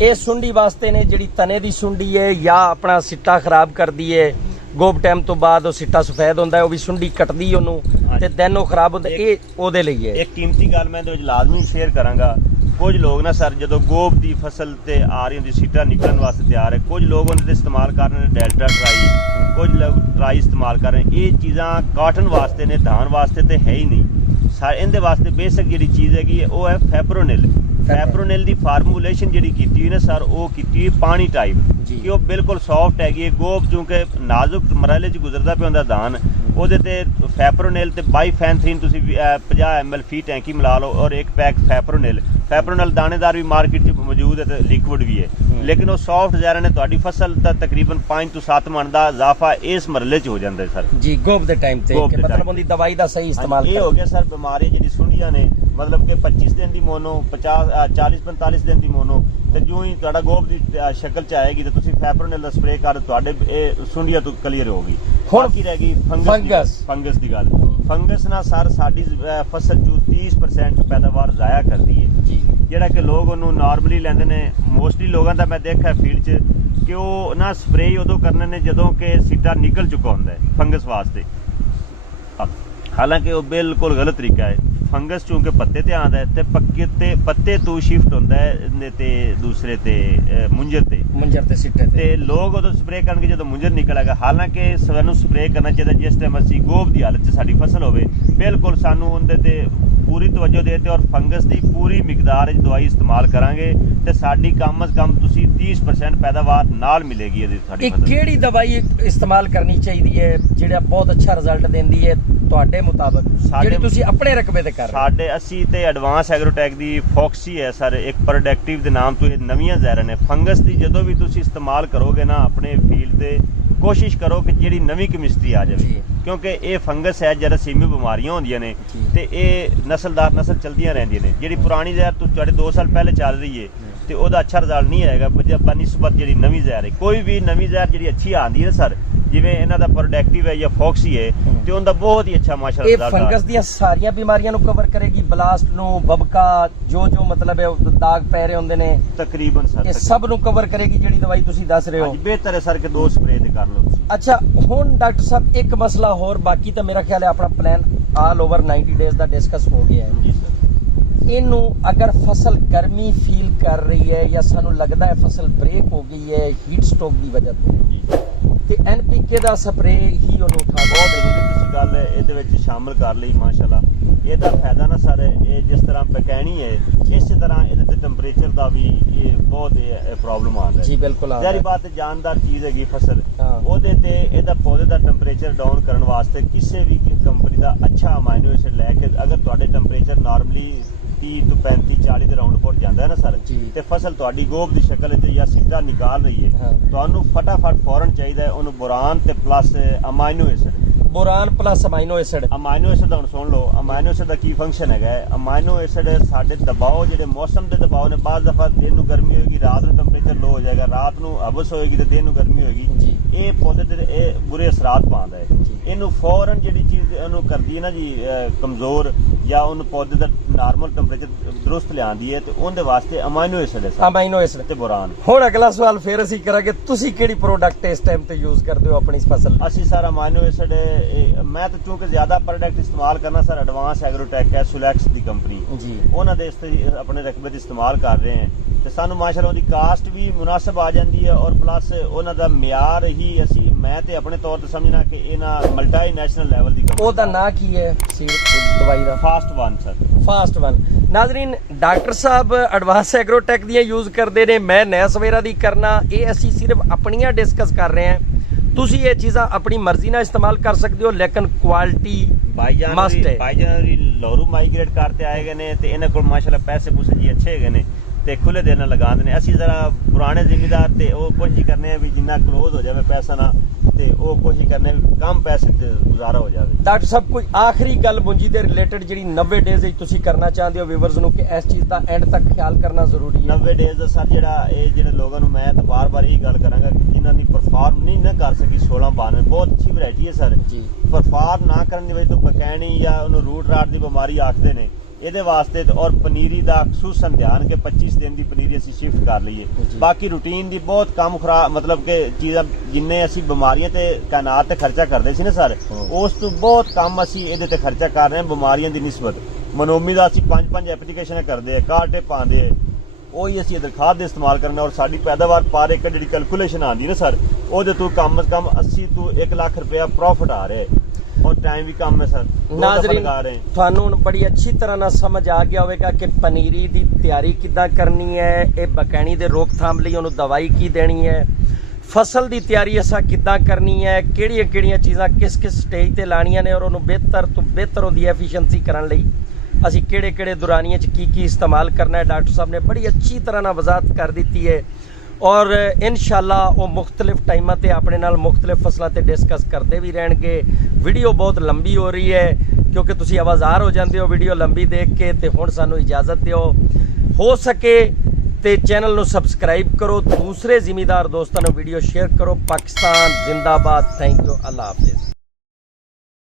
ਇਹ ਸੁੰਡੀ ਵਾਸਤੇ ਨੇ ਜਿਹੜੀ ਤਨੇ ਦੀ ਸੁੰਡੀ ਹੈ ਜਾਂ ਆਪਣਾ ਸਿੱਟਾ ਖਰਾਬ ਕਰਦੀ ਹੈ। ਗੋਬ ਟਾਈਮ ਤੋਂ ਬਾਅਦ ਉਹ ਸਿੱਟਾ ਸਫੈਦ ਹੁੰਦਾ ਹੈ, ਉਹ ਵੀ ਸੁੰਡੀ ਕੱਟਦੀ ਉਹਨੂੰ ਤੇ ਦਿਨ ਉਹ ਖਰਾਬ ਹੁੰਦਾ, ਇਹ ਉਹਦੇ ਲਈ ਹੈ। ਇੱਕ ਕੀਮਤੀ ਗੱਲ ਮੈਂ ਇਹਦੇ ਵਿੱਚ ਲਾਜ਼ਮੀ ਸ਼ੇਅਰ ਕਰਾਂਗਾ। ਕੁਝ ਲੋਕ ਨਾ ਸਰ ਜਦੋਂ ਗੋਬ ਦੀ ਫਸਲ ਤੇ ਆ ਰਹੀ ਹੁੰਦੀ ਸਿੱਟਾ ਨਿਕਲਣ ਵਾਸਤੇ ਤਿਆਰ ਹੈ, ਕੁਝ ਲੋਕ ਉਹਦੇ ਤੇ ਇਸਤੇਮਾਲ ਕਰ ਰਹੇ ਨੇ ਡੈਲਟਾ ਟਰਾਈ, ਕੁਝ ਲੋਕ ਟਰਾਈ ਇਸਤੇਮਾਲ ਕਰ ਰਹੇ ਨੇ। ਇਹ ਚੀਜ਼ਾਂ ਕਾਟਨ ਵਾਸਤੇ ਨੇ, ਧਾਨ ਵਾਸਤੇ ਤੇ ਹੈ ਹੀ ਨਹੀਂ। ਇਹਦੇ ਵਾਸਤੇ ਬੇਸਿਕ ਜਿਹੜੀ ਚੀਜ਼ ਹੈਗੀ ਉਹ ਹੈ ਫੈਪਰੋਨਿਲ। ਫੈਪਰੋਨਿਲ ਦੀ ਫਾਰਮੂਲੇਸ਼ਨ ਜਿਹੜੀ ਕੀਤੀ ਹੋਈ ਨਾ ਸਰ, ਉਹ ਕੀਤੀ ਹੋਈ ਪਾਣੀ ਟਾਈਪ ਕਿ ਉਹ ਬਿਲਕੁਲ ਸੌਫਟ ਹੈਗੀ ਹੈ। ਗੋਬ ਚੂੰਕਿ ਨਾਜ਼ੁਕ ਮਰਹਲੇ 'ਚ ਗੁਜ਼ਰਦਾ ਪਿਆ ਹੁੰਦਾ ਧਾਨ, ਉਹਦੇ ਤੇ ਫੈਪਰੋਨਿਲ ਤੇ ਬਾਈਫੈਂਥਰੀਨ ਤੁਸੀਂ 50 ml ਫੀ ਟੈਂਕੀ ਮਿਲਾ ਲਓ ਔਰ ਇੱਕ ਪੈਕ ਫੈਪਰੋਨਿਲ ਦਾਣੇਦਾਰ ਵੀ ਮਾਰਕੀਟ 'ਚ ਮੌਜੂਦ ਹੈ ਤੇ ਲਿਕਵਿਡ ਵੀ ਹੈ, ਲੇਕਿਨ ਉਹ ਸੌਫਟ ਜ਼ਹਿਰਾਂ ਨੇ ਤੁਹਾਡੀ ਫਸਲ ਦਾ ਤਕਰੀਬਨ 5 ਤੋਂ 7 ਮਣ ਦਾ ਇਜ਼ਾਫਾ ਇਸ ਮਰਹਲੇ 'ਚ ਹੋ ਜਾਂਦਾ ਹੈ ਸਰ ਜੀ। ਗੋਬ ਦੇ ਟਾਈਮ ਤੇ ਮਤਲਬ ਉਹਦੀ ਦਵਾਈ ਦਾ ਸਹੀ ਇਸਤੇਮਾਲ ਇਹ ਹੋ ਗਿਆ ਸਰ। ਬਿਮਾਰੀ ਜਿਹੜੀ ਸੁੰਡੀਆਂ ਨੇ ਮਤਲਬ ਕਿ 25 ਦਿਨ ਦੀ ਮੋਨੋ, 40-45 ਦਿਨ ਦੀ ਮੋਨੋ, ਤੇ ਜਿਉਂ ਹੀ ਤੁਹਾਡਾ ਗੋਬ ਦੀ ਸ਼ਕਲ 'ਚ ਆਏਗੀ ਤੇ ਤੁਸੀਂ ਫੈਪਰੋਨਿਲ ਦਾ ਸਪਰੇਅ ਕਰ ਤੁਹਾਡੇ ਇਹ ਸੁੰਡੀਆਂ ਤੋਂ ਕਲੀਅਰ ਹੋ ਗਈ। ਹੁਣ ਕੀ ਰਹਿ ਗਈ? ਫੰਗਸ ਦੀ ਗੱਲ। ਫੰਗਸ ਨਾਲ ਸਰ ਸਾਡੀ ਫਸਲ 'ਚੋਂ 30% ਪੈਦਾਵਾਰ ਜ਼ਾਇਆ ਕਰਦੀ ਹੈ, ਜਿਹੜਾ ਕਿ ਲੋਕ ਉਹਨੂੰ ਨਾਰਮਲੀ ਲੈਂਦੇ ਨੇ। ਮੋਸਟਲੀ ਲੋਕਾਂ ਦਾ ਮੈਂ ਦੇਖਿਆ ਫੀਲਡ 'ਚ ਕਿ ਉਹ ਨਾ ਸਪਰੇਅ ਉਦੋਂ ਕਰਨੇ ਨੇ ਜਦੋਂ ਕਿ ਸਿੱਟਾ ਨਿਕਲ ਚੁੱਕਾ ਹੁੰਦਾ ਹੈ ਫੰਗਸ ਵਾਸਤੇ, ਹਾਲਾਂਕਿ ਉਹ ਬਿਲਕੁਲ ਗਲਤ ਤਰੀਕਾ ਹੈ। ਫੰਗਸ ਚੂੰਕਿ ਪੱਤੇ ਤੇ ਆਉਂਦਾ ਹੈ ਤੇ ਪੱਕੇ ਤੇ ਪੱਤੇ ਤੋਂ ਸ਼ਿਫਟ ਹੁੰਦਾ ਹੈ ਤੇ ਦੂਸਰੇ ਤੇ ਮੁੰਜਰ ਤੇ ਸਿੱਟੇ ਤੇ ਲੋਕ ਉਦੋਂ ਸਪਰੇਅ ਕਰਨਗੇ ਜਦੋਂ ਮੁੰਜਰ ਨਿਕਲੇਗਾ। ਹਾਲਾਂਕਿ ਸਾਨੂੰ ਸਪਰੇਅ ਕਰਨਾ ਚਾਹੀਦਾ ਜਿਸ ਟਾਈਮ ਅਸੀਂ ਗੋਭ ਦੀ ਹਾਲਤ 'ਚ ਸਾਡੀ ਫਸਲ ਹੋਵੇ। ਬਿਲਕੁਲ ਸਾਨੂੰ ਉਹਦੇ ਤੇ ਪੂਰੀ ਤਵੱਜੋ ਦੇ ਤੇ ਔਰ ਫੰਗਸ ਦੀ ਪੂਰੀ ਮਿਕਦਾਰ 'ਚ ਦਵਾਈ ਇਸਤੇਮਾਲ ਕਰਾਂਗੇ ਤੇ ਸਾਡੀ ਕਮ ਅਜ਼ ਕਮ ਤੁਸੀਂ 30% ਪੈਦਾਵਾਰ ਨਾਲ ਮਿਲੇਗੀ ਇਹਦੀ ਸਾਡੀ ਫਸਲ। ਕਿਹੜੀ ਦਵਾਈ ਇਸਤੇਮਾਲ ਕਰਨੀ ਚਾਹੀਦੀ ਹੈ ਜਿਹੜਾ ਬਹੁਤ ਅੱਛਾ ਰਿਜ਼ਲਟ ਦਿੰਦੀ ਹੈ ਤੁਹਾਡੇ ਮੁਤਾਬਕ, ਜਿਹੜੀ ਤੁਸੀਂ ਆਪਣੇ ਰਕਬੇ ਤੇ ਕਰ ਰਹੇ ਹੋ? ਸਾਡੇ ਅਸੀਂ ਤੇ ਐਡਵਾਂਸ ਐਗਰੋਟੈਕ ਦੀ ਫੌਕਸੀ ਹੈ ਸਰ, ਇੱਕ ਪ੍ਰੋਡਕਟਿਵ ਦੇ ਨਾਮ ਤੋਂ ਇਹ ਨਵੀਆਂ ਜ਼ਹਿਰਾਂ ਨੇ। ਫੰਗਸ ਦੀ ਜਦੋਂ ਵੀ ਤੁਸੀਂ ਇਸਤੇਮਾਲ ਕਰੋਗੇ ਨਾ ਆਪਣੇ ਫੀਲਡ ਤੇ ਕੋਸ਼ਿਸ਼ ਕਰੋ ਕਿ ਜਿਹੜੀ ਨਵੀਂ ਕੈਮਿਸਟਰੀ ਆ ਜਾਵੇ, ਕਿਉਂਕਿ ਇਹ ਫੰਗਸ ਹੈ ਜਰਾਸੀਮੀ ਬਿਮਾਰੀਆਂ ਹੁੰਦੀਆਂ ਨੇ ਤੇ ਇਹ ਨਸਲਦਾਰ ਨਸਲ ਚਲਦੀਆਂ ਰਹਿੰਦੀਆਂ ਨੇ। ਜਿਹੜੀ ਪੁਰਾਣੀ ਜ਼ਹਿਰ ਤੁਹਾਡੇ 2 ਸਾਲ ਪਹਿਲੇ ਚੱਲ ਰਹੀ ਹੈ ਤੇ ਉਹਦਾ ਅੱਛਾ ਰਿਜ਼ਲਟ ਨਹੀਂ ਆਏਗਾ ਬਨਿਸਬਤ ਜਿਹੜੀ ਨਵੀਂ ਜ਼ਹਿਰ ਹੈ। ਕੋਈ ਵੀ ਨਵੀਂ ਜ਼ਹਿਰ ਜਿਹੜੀ ਅੱਛੀ ਆਉਂਦੀ ਹੈ ਸਰ, ਜਿਵੇਂ ਇਹਨਾਂ ਦਾ ਪ੍ਰੋਡਕਟਿਵ ਹੈ ਜਾਂ ਫੌਕਸੀ ਹੈ ਤੇ ਉਹਦਾ ਬਹੁਤ ਹੀ ਅੱਛਾ ਮਾਸ਼ਾਅੱਲਾ ਇਹ ਫੰਗਸ ਦੀਆਂ ਸਾਰੀਆਂ ਬਿਮਾਰੀਆਂ ਨੂੰ ਕਵਰ ਕਰੇਗੀ, ਬਲਾਸਟ ਨੂੰ, ਬਬਕਾ, ਜੋ ਮਤਲਬ ਹੈ ਦਾਗ ਪੈ ਰਹੇ ਹੁੰਦੇ ਨੇ ਤਕਰੀਬਨ ਸਰ, ਇਹ ਸਭ ਨੂੰ ਕਵਰ ਕਰੇਗੀ ਜਿਹੜੀ ਦਵਾਈ ਤੁਸੀਂ ਦੱਸ ਰਹੇ ਹੋ। ਅੱਜ ਬਿਹਤਰ ਹੈ ਸਰ ਕਿ 2 ਸਪਰੇਅ ਤੇ ਕਰ ਲਓ। ਅੱਛਾ, ਹੁਣ ਡਾਕਟਰ ਸਾਹਿਬ ਇੱਕ ਮਸਲਾ ਹੋਰ, ਬਾਕੀ ਤਾਂ ਮੇਰਾ ਖਿਆਲ ਹੈ ਆਪਣਾ ਪਲਾਨ ਆਲ ਓਵਰ 90 ਡੇਜ਼ ਦਾ ਡਿਸਕਸ ਹੋ ਗਿਆ ਹੈ। ਜੀ ਸਰ, ਇਹਨੂੰ ਅਗਰ ਫਸਲ ਗਰਮੀ ਫੀਲ ਕਰ ਰਹੀ ਹੈ ਜਾਂ ਸਾਨੂੰ ਲੱਗਦਾ ਹੈ ਫਸਲ ਬ੍ਰੇਕ ਹੋ ਗਈ ਹੈ ਹੀਟ ਸਟ੍ਰੋਕ ਦੀ ਵਜ੍ਹਾ ਤੋਂ, ਜੀ ਤੇ NPK ਦਾ ਸਪਰੇਅ ਹੀ ਉਹਨੂੰ ਉਠਾ ਬਹੁਤ ਜ਼ਰੂਰੀ ਤੁਸੀਂ ਗੱਲ ਇਹਦੇ ਵਿੱਚ ਸ਼ਾਮਲ ਕਰ ਲਈ ਮਾਸ਼ਾਅੱਲਾ। ਇਹਦਾ ਫਾਇਦਾ ਨਾ ਸਰ, ਇਹ ਜਿਸ ਤਰ੍ਹਾਂ ਬਕੈਣੀ ਹੈ ਇਸੇ ਤਰ੍ਹਾਂ ਇਹਦੇ ਤੇ ਟੈਂਪਰੇਚਰ ਦਾ ਵੀ ਇਹ ਬਹੁਤ ਪ੍ਰੋਬਲਮ ਆਉਂਦਾ ਹੈ। ਜੀ ਬਿਲਕੁਲ ਆ ਜ਼ਾਹਿਰ ਬਾਤ ਜਾਨਦਾਰ ਚੀਜ਼ ਹੈਗੀ ਫਸਲ, ਹਾਂ। ਉਹਦੇ ਤੇ ਇਹਦਾ ਪੌਦੇ ਦਾ ਟੈਂਪਰੇਚਰ ਡਾਊਨ ਕਰਨ ਵਾਸਤੇ ਕਿਸੇ ਵੀ ਕੰਪਨੀ ਦਾ ਅੱਛਾ ਅਮਾਈਨੋ ਐਸਿਡ ਲੈ ਕੇ ਅਗਰ ਤੁਹਾਡੇ ਟੈਂਪਰੇਚਰ ਨਾਰਮਲੀ 30 ਤੋਂ 35 40 ਦੇ ਰਾਉਂਡ ਅਬਾਊਟ ਜਾਂਦਾ ਹੈ ਨਾ ਸਰ, ਤੇ ਫਸਲ ਤੁਹਾਡੀ ਗੋਭ ਦੀ ਸ਼ਕਲ ਵਿੱਚ ਜਾਂ ਸਿੱਧਾ ਨਿਕਾਲ ਰਹੀ ਹੈ, ਤੁਹਾਨੂੰ ਫਟਾਫਟ ਫੌਰਨ ਚਾਹੀਦਾ ਹੈ ਉਹਨੂੰ ਬੋਰਾਨ ਤੇ plus amino acid. Boron plus amino acid. Amino acid ਹੁਣ ਸੁਣ ਲਓ, ਅਮਾਈਨੋ ਐਸਿਡ ਦਾ ਕੀ ਫੰਕਸ਼ਨ ਹੈਗਾ ਹੈ। ਅਮਾਈਨੋ ਐਸਿਡ ਸਾਡੇ ਦਬਾਅ ਜਿਹੜੇ ਮੌਸਮ ਦੇ ਦਬਾਅ ਨੇ, ਬਾਅਦ ਦਫਾ ਦਿਨ ਨੂੰ ਗਰਮੀ ਹੋਏਗੀ, ਰਾਤ ਨੂੰ ਟੈਂਪਰੇਚਰ ਲੋ ਹੋ ਜਾਏਗਾ, ਰਾਤ ਨੂੰ ਹਬਸ ਹੋਏਗੀ ਤੇ ਦਿਨ ਨੂੰ ਗਰਮੀ ਹੋਏਗੀ, ਇਹ ਪੌਦੇ ਤੇ ਇਹ ਬੁਰੇ ਅਸਰਾਤ ਪਾਉਂਦਾ ਹੈ। ਇਹਨੂੰ ਫੌਰਨ ਜਿਹੜੀ ਚੀਜ਼ ਇਹਨੂੰ ਕਰਦੀ ਹੈ ਨਾ ਜੀ ਕਮਜ਼ੋਰ, ਜਾਂ ਉਹਨੂੰ ਪੌਦੇ ਦਾ ਨਾਰਮਲ ਟੈਂਪਰੇਚਰ ਦਰੁਸਤ ਲਿਆਂਦੀ ਹੈ, ਤੇ ਉਹਦੇ ਵਾਸਤੇ ਅਮਾਈਨੋ ਐਸਿਡ ਹੈ, ਅਮਾਈਨੋ ਐਸਿਡ ਤੇ ਬੋਰਾਨ। ਹੁਣ ਅਗਲਾ ਸਵਾਲ ਫਿਰ ਅਸੀਂ ਕਰਾਂਗੇ, ਤੁਸੀਂ ਕਿਹੜੀ ਪ੍ਰੋਡਕਟ ਇਸ ਟਾਈਮ ਤੇ ਯੂਜ਼ ਕਰਦੇ ਹੋ ਆਪਣੀ ਫਸਲ? ਅਸੀਂ ਸਰ ਅਮਾਈਨੋ ਐਸਿਡ, ਮੈਂ ਤਾਂ ਚੂੰਕਿ ਜ਼ਿਆਦਾ ਪ੍ਰੋਡਕਟ ਇਸਤੇਮਾਲ ਕਰਨਾ ਸਰ ਐਡਵਾਂਸ ਐਗਰੋਟੈਕ ਹੈ, ਸੁਲੈਕਸ ਦੀ ਕੰਪਨੀ ਜੀ, ਉਹਨਾਂ ਦੇ ਆਪਣੇ ਰਕਬੇ 'ਚ ਇਸਤੇਮਾਲ ਕਰ ਰਹੇ ਹਾਂ ਤੇ ਸਾਨੂੰ ਮਾਸ਼ਾਅੱਲਾ ਉਹਦੀ ਕਾਸਟ ਵੀ ਮੁਨਾਸਬ ਆ ਜਾਂਦੀ ਹੈ ਔਰ ਪਲੱਸ ਉਹਨਾਂ ਦਾ ਮਿਆਰ ਹੀ ਅਸੀਂ ਮੈਂ ਤੇ ਆਪਣੇ ਤੌਰ ਤੇ ਸਮਝਣਾ ਕਿ ਇਹਨਾਂ ਮਲਟੀ ਨੈਸ਼ਨਲ ਲੈਵਲ ਦੀ ਕੰਪਨੀ। ਉਹਦਾ ਨਾਂ ਕੀ ਹੈ ਸੀਡ ਦਵਾਈ ਦਾ? Fast one sir, fast one. ਨਾਜ਼ਰੀਨ, ਡਾਕਟਰ ਸਾਹਿਬ ਐਡਵਾਂਸ ਐਗਰੋਟੈਕ ਦੀਆਂ ਯੂਜ਼ ਕਰਦੇ ਨੇ, ਮੈਂ ਨੈ ਸਵੇਰਾ ਦੀ ਕਰਨਾ, ਇਹ ਅਸੀਂ ਸਿਰਫ ਆਪਣੀਆਂ ਡਿਸਕਸ ਕਰ ਰਹੇ ਹਾਂ। ਤੁਸੀਂ ਇਹ ਚੀਜ਼ਾਂ ਆਪਣੀ ਮਰਜ਼ੀ ਨਾਲ ਇਸਤੇਮਾਲ ਕਰ ਸਕਦੇ ਹੋ, ਲੇਕਿਨ ਕੁਆਲਿਟੀ ਮਸਟ ਹੈ। ਭਾਈਜਾਨ ਲੋਰੂ ਮਾਈਗ੍ਰੇਟ ਕਰਤੇ ਆਏ ਗਏ ਨੇ ਤੇ ਇਹਨਾਂ ਕੋਲ ਮਾਸ਼ਾਅੱਲਾ ਪੈਸੇ ਪੂਸੇ ਜੀ ਅੱਛੇ ਹੈਗੇ ਨੇ ਤੇ ਖੁੱਲੇ ਦਿਲ ਨਾਲ ਲਗਾਉਂਦੇ ਨੇ। ਅਸੀਂ ਜ਼ਰਾ ਪੁਰਾਣੇ ਜ਼ਿਮੀਦਾਰ ਤੇ ਉਹ ਕੋਸ਼ਿਸ਼ ਕਰਨੇ ਆ ਵੀ ਜਿੰਨਾ ਕਲੋਜ਼ ਹੋ ਜਾਵੇ ਪੈਸਾ ਨਾ, ਤੇ ਉਹ ਕੋਸ਼ਿਸ਼ ਕਰਨੇ ਕਮ ਪੈਸੇ ਤੇ ਗੁਜ਼ਾਰਾ ਹੋ ਜਾਵੇ। ਡਾਕਟਰ ਸਾਹਿਬ ਕੋਈ ਆਖਰੀ ਗੱਲ ਮੁੰਜੀ ਦੇ ਰਿਲੇਟਡ ਜਿਹੜੀ 90 ਡੇਜ਼ ਵਿੱਚ ਤੁਸੀਂ ਕਰਨਾ ਚਾਹੁੰਦੇ ਹੋ ਵੀਵਰਸ ਨੂੰ, ਕਿ ਇਸ ਚੀਜ਼ ਦਾ ਐਂਡ ਤੱਕ ਖਿਆਲ ਕਰਨਾ ਜ਼ਰੂਰੀ ਹੈ? 90 ਡੇਜ਼ ਦਾ ਸਰ ਜਿਹੜੇ ਲੋਕਾਂ ਨੂੰ ਮੈਂ ਤਾਂ ਬਾਰ-ਬਾਰ ਇਹੀ ਗੱਲ ਕਰਾਂਗਾ ਕਿ ਜਿਨ੍ਹਾਂ ਦੀ ਪਰਫਾਰਮ ਨਹੀਂ ਨਾ ਕਰ ਸਕੀ 1692 ਬਹੁਤ ਅੱਛੀ ਵੈਰਾਈਟੀ ਹੈ ਸਰ ਜੀ, ਪਰਫਾਰਮ ਨਾ ਕਰਨ ਦੀ ਵਜ੍ਹਾ ਤੋਂ ਬਕੈਣੀ ਜਾਂ ਉਹਨੂੰ ਰੂਟ ਰਾਟ ਦੀ ਬਿਮਾਰੀ ਆਖਦੇ ਨੇ, ਇਹਦੇ ਵਾਸਤੇ ਔਰ ਪਨੀਰੀ ਦਾ ਖਸੂਸਨ ਧਿਆਨ ਕਿ 25 ਦਿਨ ਦੀ ਪਨੀਰੀ ਅਸੀਂ ਸ਼ਿਫਟ ਕਰ ਲਈਏ। ਬਾਕੀ ਰੂਟੀਨ ਦੀ ਬਹੁਤ ਕੰਮ ਖਰਾਬ ਮਤਲਬ ਕਿ ਚੀਜ਼ਾਂ ਜਿੰਨੇ ਅਸੀਂ ਬਿਮਾਰੀਆਂ ਤੇ ਕਾਇਨਾਤ ਤੇ ਖਰਚਾ ਕਰਦੇ ਸੀ ਨਾ ਸਰ, ਉਸ ਤੋਂ ਬਹੁਤ ਕੰਮ ਅਸੀਂ ਇਹਦੇ ਤੇ ਖਰਚਾ ਕਰ ਰਹੇ ਹਾਂ ਬਿਮਾਰੀਆਂ ਦੀ ਨਿਸਬਤ। ਮਨੋਮੀ ਦਾ ਅਸੀਂ 5 ਐਪਲੀਕੇਸ਼ਨ ਕਰਦੇ ਆ, ਕਾਰਟੇ ਪਾਉਂਦੇ ਆ, ਉਹੀ ਅਸੀਂ ਇਧਰ ਖਾਦ ਦੇ ਇਸਤੇਮਾਲ ਕਰਨਾ ਔਰ ਸਾਡੀ ਪੈਦਾਵਾਰ ਪਰ ਏਕੜ ਜਿਹੜੀ ਕੈਲਕੂਲੇਸ਼ਨ ਆਉਂਦੀ ਨਾ ਸਰ, ਉਹਦੇ ਤੋਂ ਕਮ ਸੇ ਕਮ 80 ਤੋਂ 1 ਲੱਖ ਰੁਪਇਆ ਪ੍ਰੋਫਿਟ ਆ ਰਿਹਾ ਹੈ और टाइम भी कम है सर। नाज़रीन, ਤੁਹਾਨੂੰ ਹੁਣ ਬੜੀ ਅੱਛੀ ਤਰ੍ਹਾਂ ਨਾਲ ਸਮਝ ਆ ਗਿਆ ਹੋਵੇਗਾ ਕਿ ਪਨੀਰੀ ਦੀ ਤਿਆਰੀ ਕਿੱਦਾਂ ਕਰਨੀ ਹੈ, ਇਹ ਬਕੈਣੀ ਦੇ ਰੋਕਥਾਮ ਲਈ ਉਹਨੂੰ ਦਵਾਈ ਕੀ ਦੇਣੀ ਹੈ, ਫਸਲ ਦੀ ਤਿਆਰੀ ਅਸਾਂ ਕਿੱਦਾਂ ਕਰਨੀ ਹੈ, ਕਿਹੜੀਆਂ ਚੀਜ਼ਾਂ ਕਿਸ ਸਟੇਜ ਤੇ ਲਾਣੀਆਂ ਨੇ ਔਰ ਉਹਨੂੰ ਬਿਹਤਰ ਤੋਂ ਬਿਹਤਰ ਉਹਦੀ ਐਫੀਸ਼ੀਐਂਸੀ ਕਰਨ ਲਈ ਅਸੀਂ ਕਿਹੜੇ ਦੁਰਾਨੀਆਂ 'ਚ ਕੀ ਇਸਤੇਮਾਲ ਕਰਨਾ ਹੈ, ਡਾਕਟਰ ਸਾਹਿਬ ਨੇ ਬੜੀ ਅੱਛੀ ਤਰ੍ਹਾਂ ਨਾਲ ਵਜ਼ਾਹਤ ਕਰ ਦਿੱਤੀ ਹੈ। ਔਰ ਇਨਸ਼ਾਅੱਲਾ ਉਹ ਮੁਖਤਲਿਫ ਟਾਈਮਾਂ ਤੇ ਆਪਣੇ ਨਾਲ ਮੁਖਤਲਿਫ ਫਸਲਾਂ ਤੇ ਡਿਸਕਸ ਕਰਦੇ ਵੀ ਰਹਿਣਗੇ। ਵੀਡੀਓ ਬਹੁਤ ਲੰਬੀ ਹੋ ਰਹੀ ਹੈ ਕਿਉਂਕਿ ਤੁਸੀਂ ਆਵਾਜ਼ਾਰ ਹੋ ਜਾਂਦੇ ਹੋ ਵੀਡੀਓ ਲੰਬੀ ਦੇਖ ਕੇ, ਤੇ ਹੁਣ ਸਾਨੂੰ ਇਜਾਜ਼ਤ ਦਿਓ, ਹੋ ਸਕੇ ਤੇ ਚੈਨਲ ਨੂੰ ਸਬਸਕ੍ਰਾਈਬ ਕਰੋ, ਦੂਸਰੇ ਜ਼ਿਮੀਦਾਰ ਦੋਸਤਾਂ ਨੂੰ ਵੀਡੀਓ ਸ਼ੇਅਰ ਕਰੋ। ਪਾਕਿਸਤਾਨ ਜ਼ਿੰਦਾਬਾਦ। Thank you. Allah Hafiz.